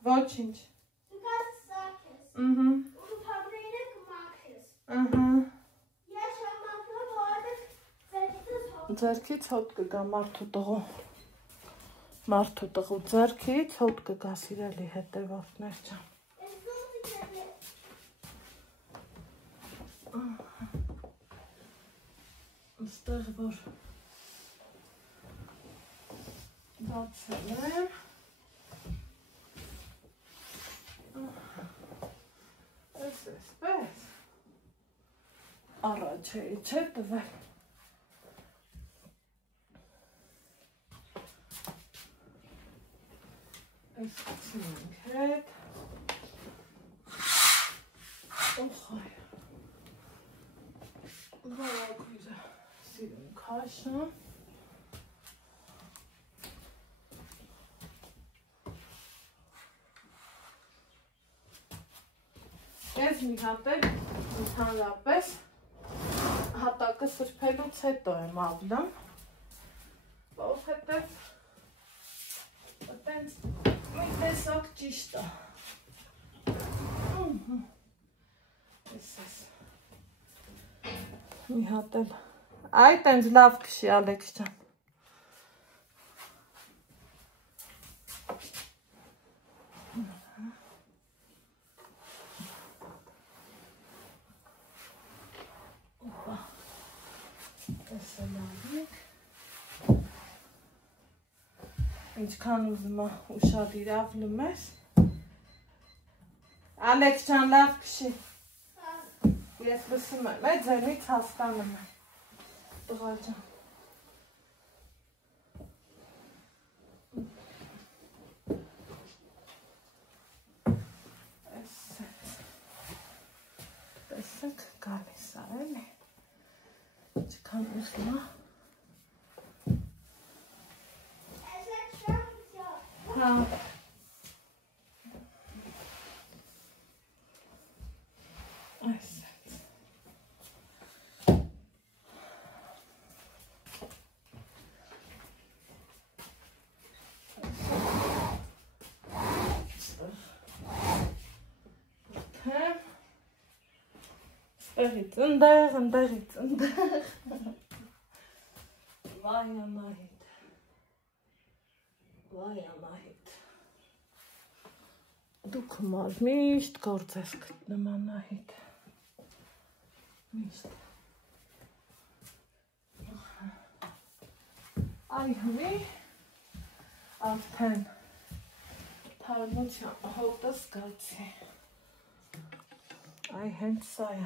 Ոչինչ։ Ձերքից հոտ կգա մարդու տղու։ Մարդու տղու ձերքից հոտ կգա սիրելի հետևորդներ ջան։ Այստեղ որ բացել եմ։ Էսպես առաջ էի չէ տվել։ Այսպիսին ենք հետ։ Օխայ։ Վարագույրը սիրում քաշում։ Ես մի հատ էլ ընդհանրապես հատակը սրբելուց հետո եմ ավլում, որովհետև այտենց մի տեսակ ճիշտ է։ Մի հատ էլ, այ տենց լավ քշի Ալեքս ջան։ Ինչքան ուզում ուշադիր ավլում ես։ Ալեքս ջան լավ քշի։ Ես լսում եմ, ձենից հասկանում եմ։ Տղա ջան։ Տեսեք գալիս է էլի։ Ինչքան ուզում է։ Հա։ Այսպես։ Ստեղից ընդեղից ընդեղ։ Վայ Անահիտ։ Վայ Անահիտ։ Դուք մար միշտ գործ ես գտնում Անահիտ։ Միշտ։ Այ հիմի արդեն թարմության հոտը զգացի։ Այ հենց սա է։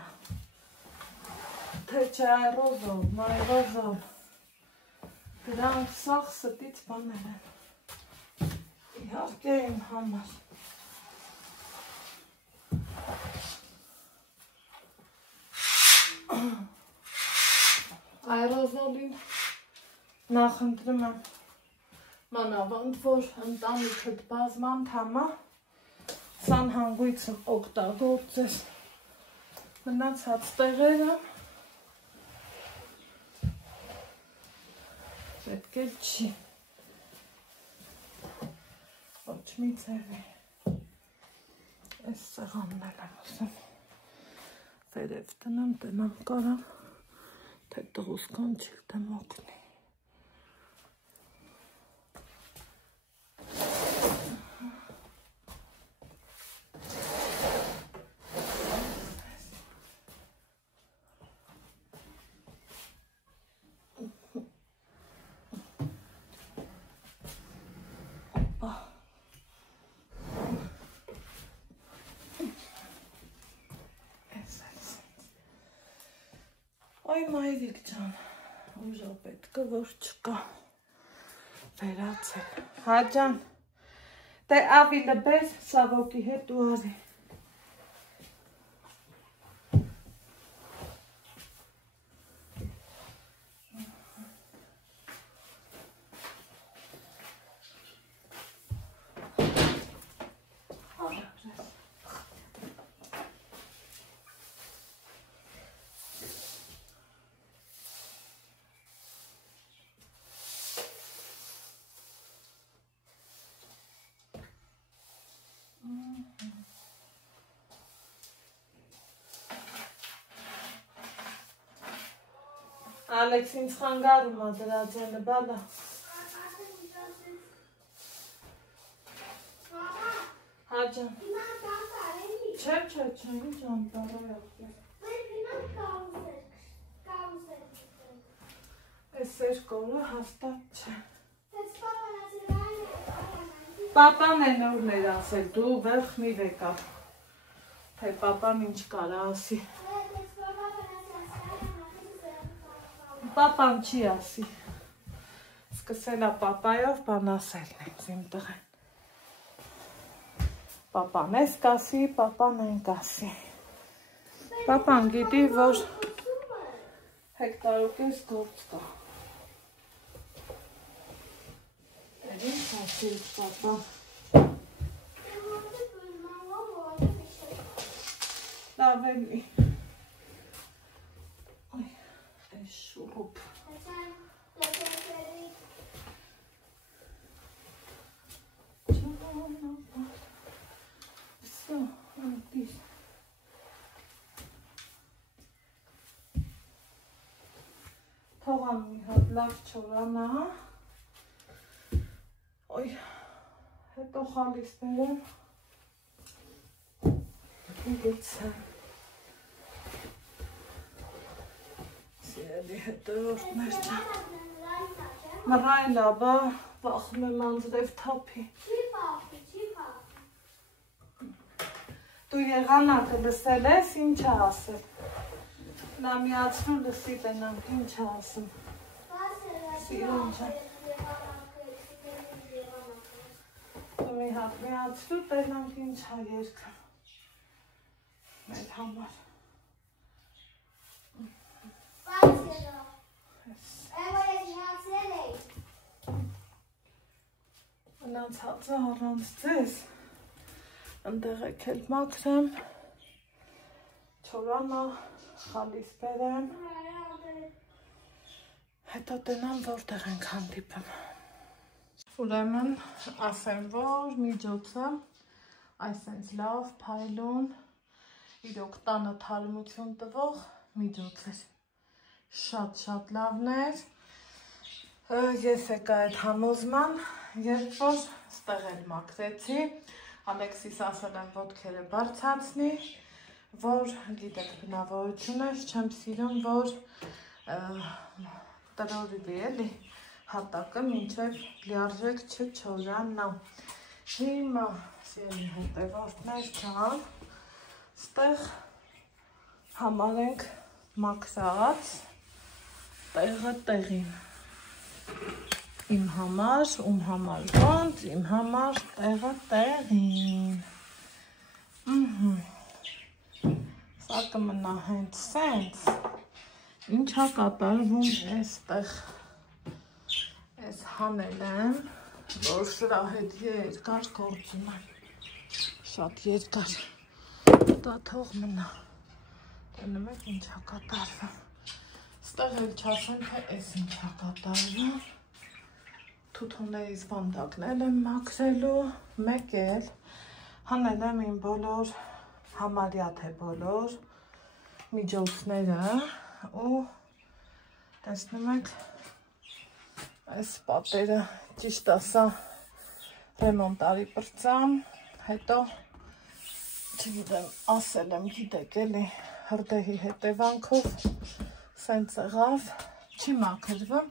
Թե չէ այրոզոլ, մայրոզոլ։ Դրանք սաղ ստից բաներ են։ Իհարկե իմ համար։ Այրոզոլին նախընտրում եմ մանավանդ, որ ընտանիքդ բազմանդամ է, սանհանգույցը օգտագործես մնացած տեղերը, պետք էլ չի, ոչ մի ձևի, այս սեղանն էլ եմ ասում, վերև տնեմ, տնամ կարամ, թե տղուս կանչիլ դեմ օգնի։ Այ մայրիկ ջան, ուժա պետքը որ չկա, վերացել, հա ջան, դե ավիլը բես, սավոկի հետ ու արի։ Ալեքս ինձ խանգարում է դրա ձենը, բալա։ Հա ջան։ Չէ, ինչ անտարայ աղբեր։ Այս երկորը հաստատ չէ։ Պապան է նորներ ասել, դու վերխ մի վեկավ, թե պապան ինչ կարա ասի։ Պապան չի ասի, սկսել է պապայով բան ասելն ինձ իմ տղեն։ Պապան ես կասի, պապան են կասի։ Պապան գիտի, որ հեկտարոկես գործ կա։ Երին կասի պապան։ Լավ էլի։ Շուռուպ։ Թողամ մի հատ լավ չորանա, ոյ, հետո խալիս բերեմ, գեցեմ, սիրելի հետևորդներ չան, մռայլա, բա, վախում եմ անձրև թափի, դու եղանակը լսել ես, ինչ է ասել, նա միացրու լսի տենանք, ինչ է ասում, սիրուն չան, դու մի հատ միացրու տենանք, ինչ է երկը, մեր համար, մնացածը առանց ձեզ, ընդեղ եք էլ մաքրեմ, չորանա, խալիս բերեմ, հետո տնամ որտեղ ենք հանդիպում։ Ուրեմն ասեմ, որ միջոցը այսենց լավ, փայլուն, իրոք տանը թարմություն տվող միջոց էր, շատ լավն էր, ես եկա այդ համոզման, երբ որ ստեղ էլ մաքրեցի, Ալեքսիս ասել եմ ոտքերը բարձացնի, որ գիտեք բնավորություն է, չեմ սիրում, որ տրորվի էլի հատակը մինչև լիարժեք չչորանա։ Հիմա սիրելի հետևորդներ ջան, ստեղ Համարենք մաքրած տեղը տեղին։ Իմ համար, ում համար ոնց, իմ համար տեղը տեղին։ Սա կմնա հենց սենց։ Ինչա կատարվում էստեղ։ Ես հանել եմ, որ սրա հետ երկար գործում եմ։ Շատ երկար։ Դա թող մնա։ Տենում եք ինչա կատարվում։ Ստեղ էլ չասեմ, թե ես ինչա կատարվում։ Թութուններից վանդակնել եմ մաքրելու, մեկ էլ հանել եմ իմ բոլոր, համարյա թե բոլոր միջոցները ու տեսնում եք այս պատերը ճիշտ ասա ռեմոնտարի պրծամ, հետո չգիտեմ, ասել եմ, գիտեք էլի հրդեհի հետևանքով սենց եղավ, չի մաքրվում,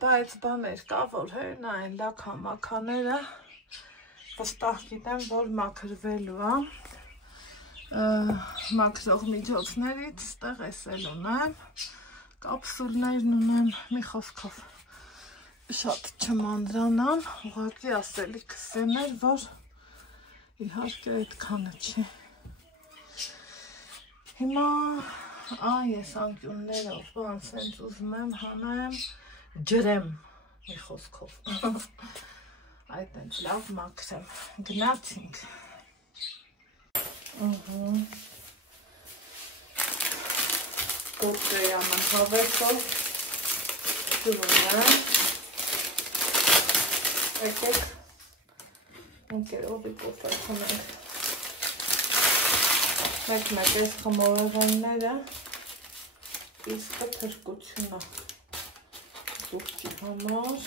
բայց բաներ կա, որ հերնային լակ համաքաները վստահ գիտեմ, որ մաքրվելու է, մաքրող միջոցներից ստեղ ես էլ ունեմ, կապսուլներն ունեմ, մի խոսքով շատ չմանրանամ, ուղղակի ասելիքս էր, որ իհարկե այդքանը չի։ Հիմա ես անկյուններով բան սենց ուզում եմ հանեմ, ջրեմ մի խոսքով, այդ ենք լավ մաքրեմ, գնացինք։ Կոպտեի աման հավերքով ջուրում եմ, եկեք ընկերովի կոպտե խմենք, մեկ-մեկ ես խմորեղենները, իսկը թրկություն է զուղջի համար,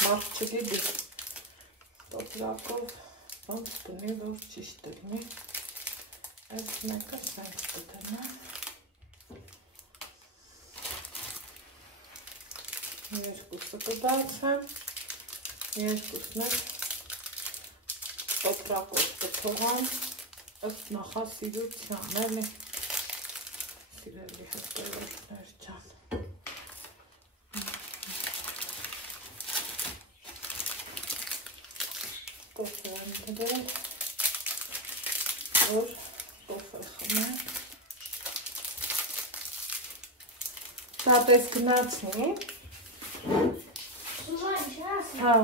մարդ չգիտի տոպրակով ոնց կնի, որ ճիշտ լինի, այս մեկը սենց կդնեմ, երկուսը կբացեմ, երկուսն էլ տոպրակով կթողամ, ըստ նախասիրության, էլի, սիրելի հետևորդներ ջան։ Կոֆե եմ դրել, որ կոֆե խմեմ։ Շատ ես գնացնի։ Սումա ինչ ասի։ Հա։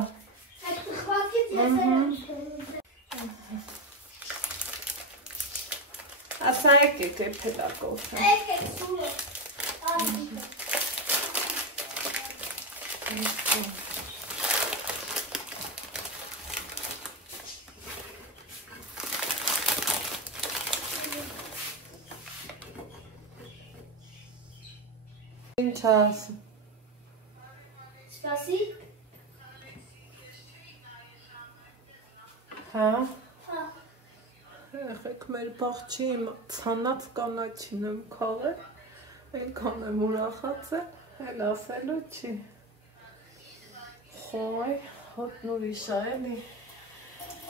Այդ խվակից ես եմ։ Ասա եկեք էփելա կոֆե։ Եկեք սումը։ Ինչ ասում։ Սպասի։ Հա։ Հա։ Եղեք մեր բաղջի իմ ցանած կանաչին եմ քաղել, այնքան եմ ուրախացել, էլ ասելու չի։ Խոյ, հոտն ուրիշ է էլի,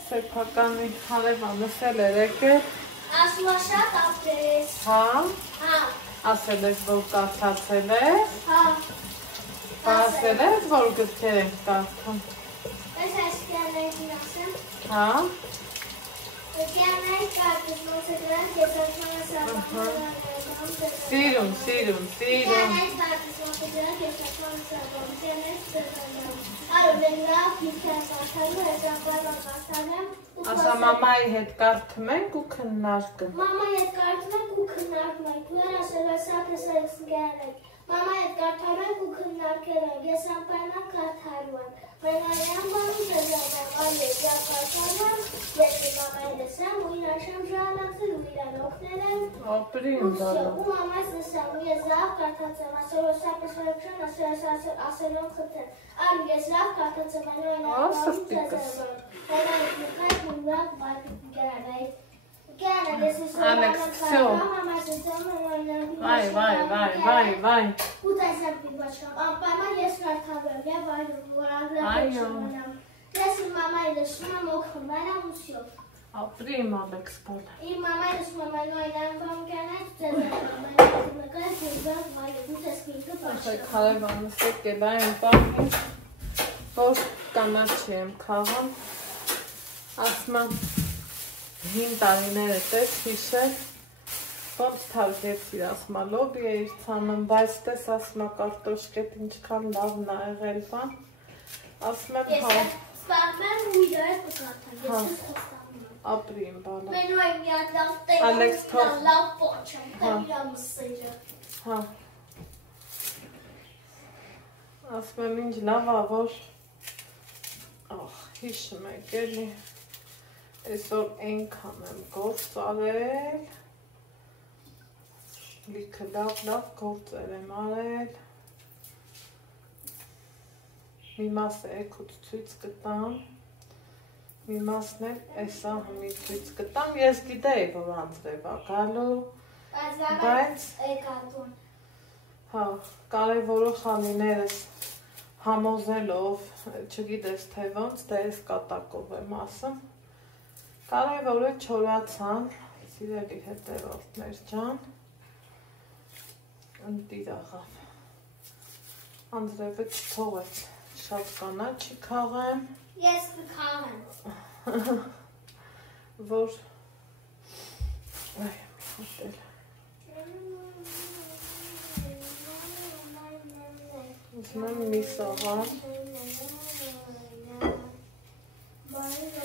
սեփականի հարևանս էլ էր եկել։ Ասում է շատ ապրես։ Հա։ Հա։ Ասել ես, որ կարդացել ես։ Հա։ Ասել ես, որ գրքեր ենք կարդում։ Ես այս կյանային ասեմ։ Հա։ Կյանային կարդում, ոնց է դրանք ես աշխանը սապահանը։ Սիրում։ Կյանային կարդում, ոնց է դրանք ես աշխանը սապահանը։ Կյանային սրտանամ։ Արում են լավ, հիքյաս աշխարում, ես ապարվան կարդանեմ։ Ասա մամայի հետ կարդում ենք ու քննարկում։ Մամայի հետ կարդում ենք ու քննարկում ենք։ Դու ասել ես ապրես այս գանել։ Մամայի հետ կարդում ենք ու քննարկել ենք։ Ես անպայման կարդալու եմ։ Մենայան բանում դեզանամ, այլև յա կարդալու եմ, ես մամայի լսեմ ու իրան շեմ ժանացել ու իրան օգնել եմ։ Ապրին դալու։ Ու մամայս լսեմ ու ես լավ կարդացեմ, ասել ես ապրես վարքշան, ասել եմ խտել։ Արու ես լավ կարդացեմ, այնու Alex, все. Vay. Ու տեսեմ պիպաչկամ, անպայման ես կարդալու եմ, և այո, որագրավ եմ։ Ես իմ մամայի լսում եմ օգնվել եմ ու սյո։ Ապրի իմ Ալեքս բալը։ Իմ մամայի լսում եմ այնուայն բամկյանից ձեզ մամայի նկրեց ուզբեղ վայրում ես մինքը բաշը։ Քարևանս եկել այն պահին, որ կանաչի եմ քաղան, ասմա հին տարիները տես հիշել, ոնց թարգեցիր ասմա լոբի է իր ծանում, բայց տես ասմա կարտոշկետ ինչքան լավն ա եղել բան, ասմեմ հա։ Ես սպարմեմ ու իրար կկարդան, ես ես խոստանում եմ։ Ապրի իմ բալը։ Մենու եմ միատ լավ Ալեքս թող։ լավ պոչ եմ, տեմ իրա մսերը։ Հա։ Ասմեմ ինչ լավ ա, որ հիշում եք էլի, այսօր այնքան եմ գործ արել, լիքը լավ գործեր եմ արել, մի մասը էքուց ցույց կտամ, մի մասն էլ էսա հմի ցույց կտամ, ես գիտեի, որ անձրև ա գալու, բայց հա, կարևորը խանիներս համոզելով, չգիտես թե ոնց, դե ես կատակով եմ ասում, կարևորը չորացան, սիրելի հետևորդներ ջան, ընտիր աղավ, անձրևը չթողեց, շատ կանաչի քաղեմ, ես կքաղեմ, որ, այ եմ հոտել, ուզում եմ մի սաղան,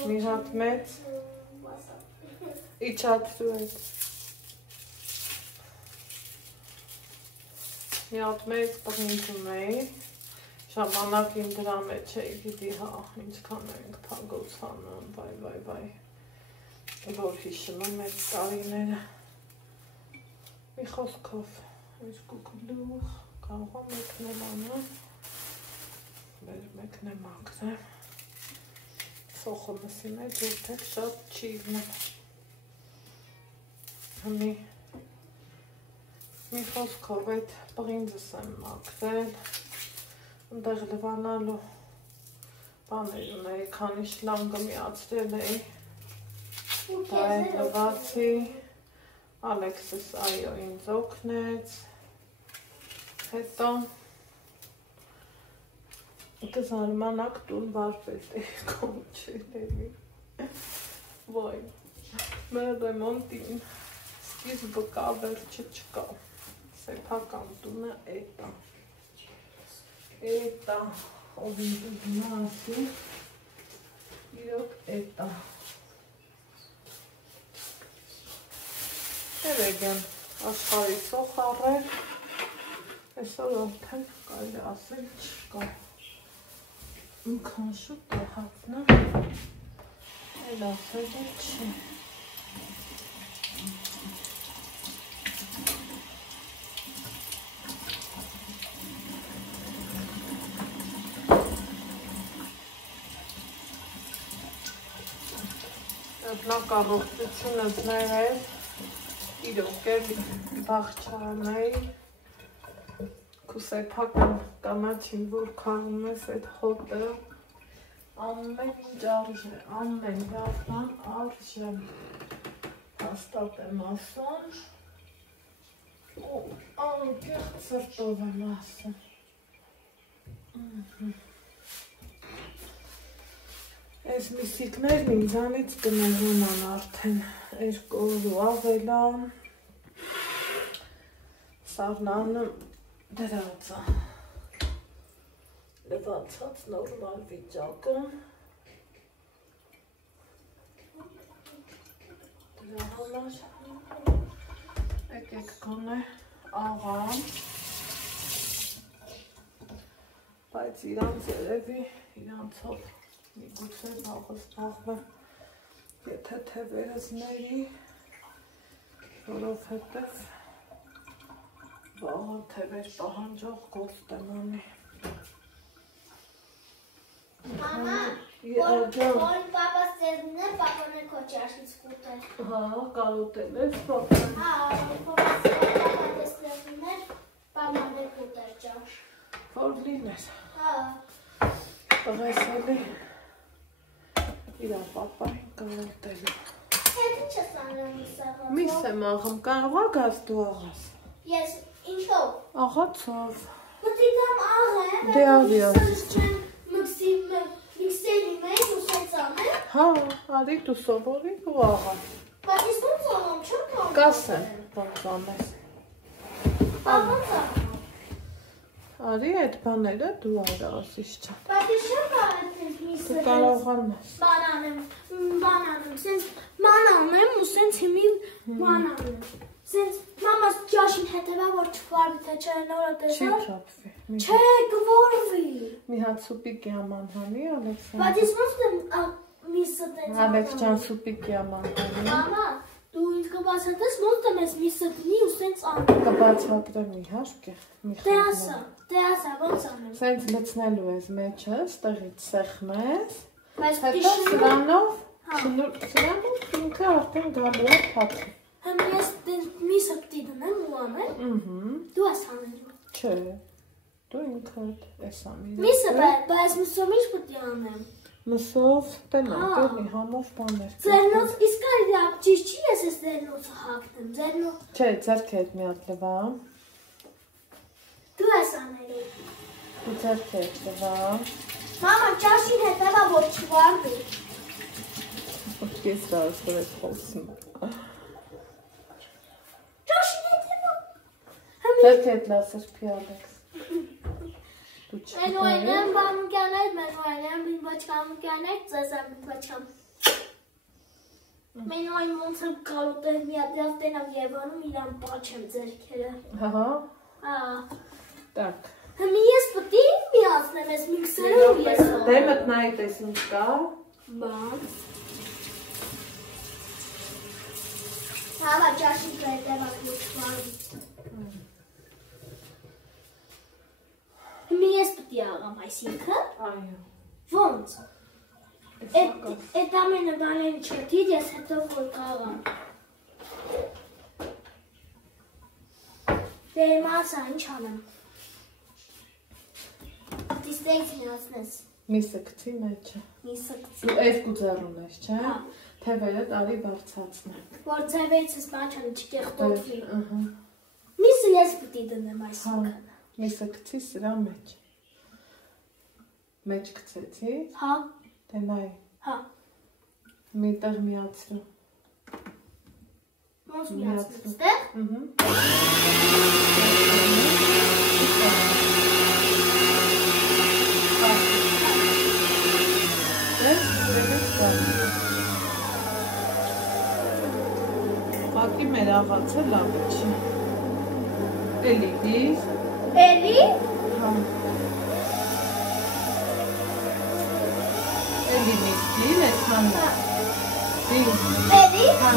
մի հատ մեծ, իչացրու հետ, մի հատ մեծ պղինջում էի, ժամանակին դրա մեջ էի գիտի հա, ինչքան ենք պագոցանում, վայ, որ հիշում եմ այդ տարիները, մի խոսքով, երկու գլուխ, կարող եմ մեկնել անեմ, բեր մեկնեմ ակրեմ, սոխը մսի մեջ երբեք շատ չի իգնում, մի խոսքով այդ պղինձս եմ ակրել, ընդեղ լվանալու բաներ ունեի, քանի շլանգը միացրել էի, դա է լվացի, Ալեքսս այո ինձ օգնեց, հետո կզարմանակ տուն վարպետ էի կոչել էի, վայ, մեր ռեմոնտին սկիզբը կա, վերջը չկա, սեփական տունը էտա, ով ինձ գնասի, իրոք էտա, երեկ եմ աշխարի սոխ առել, այսօր արդեն կարելի ասել չկա, ինքան շուտ տահացնը, էլ ասել չի, Նակառողջությունը ձեր իրոք էլի բաղչարանայի կուսեփական կանաչին, որ քաղում ես այդ հոտը, ամեն ինչ արժե, ամեն բան արժե, հաստատ եմ ասում, ու անկեղծ սրտով եմ ասում, Այս միսիկներն ինձանից կնեղուն ան արդեն, երկու օր ու ավելան, սառնանը դրած է, լվացած նորմալ վիճակում, դրա համար եկեք գոնե աղամ, բայց իրանց երևի իրանցով Միգուցե վաղս բաղվեմ, եթե թևերզների, որովհետև վաղը թևեր պահանջող գործ տեմանի։ Մամա, որ պապաս ձեզն է, պապան է քո ճաշից կուտել։ Հա, կարոտել ես պապան։ Հա, պապաս ձեզն էր, պապան է կուտել ճաշ։ Որ լիներ։ Հա։ Տղես էլի իրա պապային կարոտելու։ Հետ ինչ ես անում միսաղացով։ Միս եմ աղում, կարող ա գազ դու աղաս։ Ես ինչով։ Աղացով։ Մտիկամ աղեմ։ Դե աղի ասիստը։ Միքսերի մեջ ուսեց ամեն։ Հա, արի դու սովորի ու աղա։ Բայց ես ոնց աղամ չեմ կարող։ Կասեմ, ոնց անես։ Աղոնց աղամ։ Արի այդ բաները դու արա ասիստը։ Բայց ես չեմ կարող այդ միսը։ Դու կարողանաս։ Բան անեմ, սենց ման անեմ ու սենց հիմի ման անեմ։ Սենց մամաս ճաշին հետևա, որ չվարվի, թե չէ նորը տեսա։ Չի թափվի։ Չէ, կվորվի։ Մի հատ սուպիկ yaman hani Ալեքսան։ Բայց ես ոնց եմ միսը տենց։ Ալեքս ջան սուպիկ yaman hani։ Մամա, դու ինձ կբացատրես ոնց եմ ես միսը տնի ու սենց անում։ Կբացատրեմ իհարկե։ Դե ասա, ոնց անեմ։ Սենց լցնելու ես մեջը, ստեղից սեղմես։ Բայց Հետո սրանով ինքը արդեն գալու է փաթի։ Համ ես տենց միսը պիտի դնեմ ու անեմ։ Դու ես անելու։ Չէ։ Դու ինքդ ես անի։ Միսը բայց մսով ինչ պիտի անեմ։ Մսով տենակ էլի համով բաներ։ Ձերնոց իսկ այդա ճիշտ չի ես ձերնոցը հագնեմ։ Ձերնոց։ Չէ, ձեռքը հետ մի հատ լվա։ Դու ես անելու։ Դու ձեռքը հետ լվա։ Մամա, ճաշին հետևա որ չվարվի։ Ես դարձել եմ խոսում։ Ճաշին հետևա։ Ձեռքը հետ լասր պի Ալեքս։ Mən oynayam, babamı gələk, mən oynayam, bir başqamı gələk, cəzəm bir başqam. Mən oynayam, onsam qalotayım, yadıyaz denəm, yevanım, İran başım zərkələ. Aha. Haa. Tak. Həmi yes pıtıyım mi aslında, məs miksərəm yes oldu. Demet nəyəsin çıxa? Bak. Hala, caşın qayda bak, lütfen. Həmi yes pıtıyağam, այսինքն. Այո։ Ոնց։ Այդ ամենը բաները չգտիր, ես հետո որ կաղամ։ Դե մասա ինչ անեմ։ Դիստեյց միացնես։ Միսը գցի մեջը։ Միսը գցի։ Դու այս գուծառուն ես, չէ՞։ Հա։ Թևերը տարի բարձացնեմ։ Որ ցավեցս բաչան չկեղտովի։ Ահա։ Միսը ես պիտի դնեմ այսինքն։ Միսը գցի սրա մեջ։ Մեջ գցեցի։ Հա։ Դե նայ։ Հա։ Միտեղ միացրու։ Ոնց միացնես, դե։ Ակի մեր աղացը լավ չի։ Էլի դիր։ Էլի։ Հա։ Էլի միսկին ես հանը։ Դիր։ Էլի։ Հա։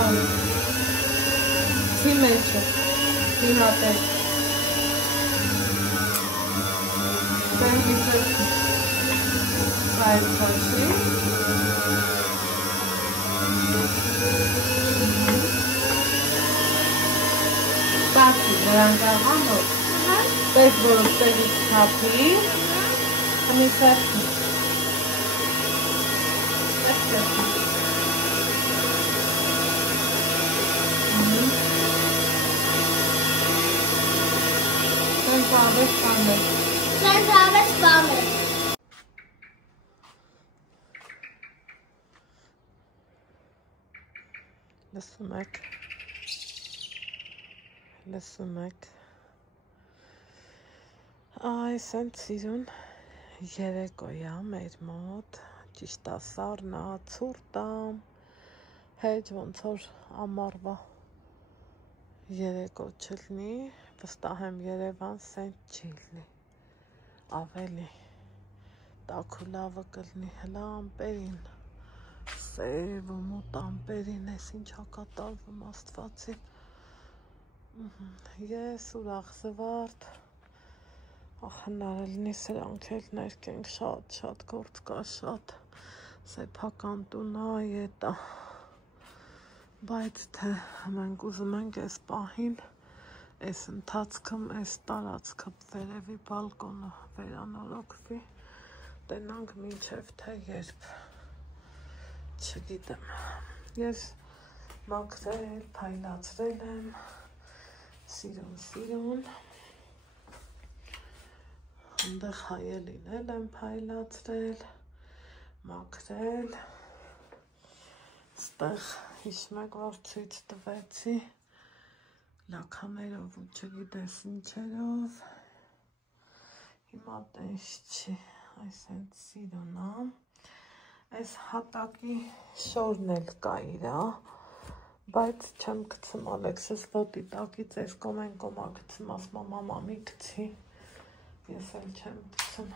Չի մեջը։ Դի հատեր։ Սեն միսր։ Այդ խոշի։ Բացի, նրանք աղանով։ Տես, որ ստեղից թափի, հմի սարքի։ Սենց ավես պաներ։ Սենց ավես պաներ։ Լսում եք, այ սենց սիրուն երեկոյա մեր մոտ, ճիշտ ասարնա, ցուրտա, հետ ոնց որ ամառվա երեկո չլնի, վստահ եմ Երևան սենց չի լնի, ավելի տաք ու լավը կլնի, հլա ամպերին, սև ու մութ ամպերին ես ինչ հակատարվում Աստվածին, ես ուրախ զվարդ, հնարելնի սրանք էլ ներկենք շատ գործ կա շատ, սեփական տունա ետա, բայց թե մենք ուզում ենք այս պահին, այս ընթացքում, այս տարածքը վերևի բալկոնը վերանորոգվի, տենանք մինչև թե երբ, չգիտեմ, ես մաքրել, փայլացրել եմ, սիրուն, ընդեղ հայելին եմ փայլացրել, մաքրել, ստեղ հիշում եք, որ ցույց տվեցի, լաքաներով ու չգիտես ինչերով, հիմա տես չի, այս հենց սիրուն է, այս հատակի շորն էլ կա իրա, բայց չեմ գցում Ալեքսս ոտի տակից այս կոմա գցում, ասում եմ մամա մի գցի, ես էլ չեմ գցում,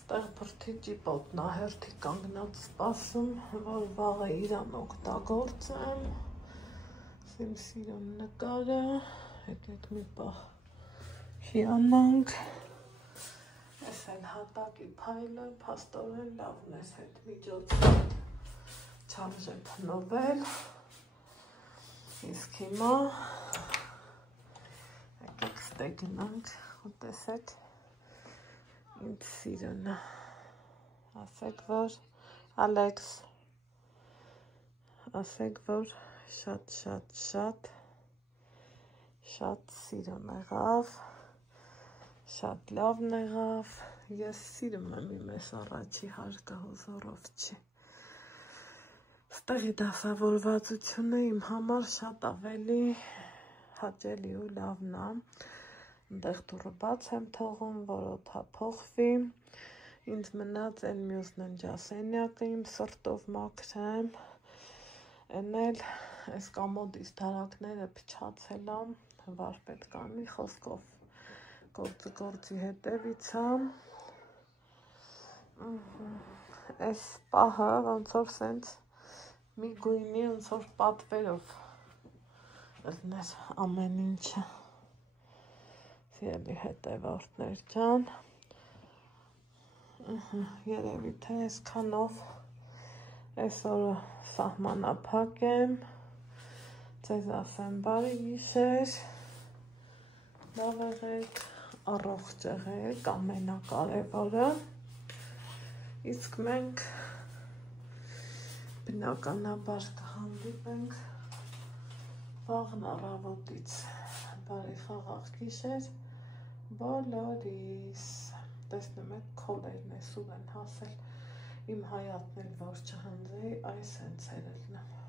ստեղ բրդի ճիպոտն է հերթի կանգնած սպասում, որ վաղը իրան օգտագործեմ, իմ սիրուն նկարը, եկեք մի պահ հիանանք, ես էլ հատակի փայլը, փաստորեն լավն ես հետ միջոցով չարժե փնովել, իսկ հիմա եկեք ստե գնանք ու տեսեք ինձ սիրունը, ասեք որ Ալեքս, ասեք որ շատ սիրուն եղավ, շատ լավն եղավ, ես սիրում եմ իմ ես առաջի հարկը հոզորով չի, ստեղի դասավորվածությունը իմ համար շատ ավելի հաճելի ու լավն է, ընդեղ դուռը բաց եմ թողում, որ օդա փոխվի, ինձ մնաց են մյուս ննջասենյակը իմ սրտով մաքրեմ, են էլ այս կամոդից դարակները փչացել եմ, վարպետ կանի խոսքով գործի հետևից եմ, այս պահը ոնց որ սենց մի գույնի ոնց որ պատվերով ըլներ ամեն ինչը, սիրելի հետևորդներ ջան, երևի թե այսքանով այսօրը սահմանափակ եմ, ձեզ ասեմ բարի գիշեր, լավ եղեք, առողջ եղեք, ամենակարևորը, իսկ մենք բնականաբար կհանդիպենք վաղն առավոտից, բարի խաղաղ գիշեր, բոլորիս, տեսնում եք քոլերն է սուր են հասել, իմ հայատն էլ որ չհնձեի, այս հենց էր ելնում։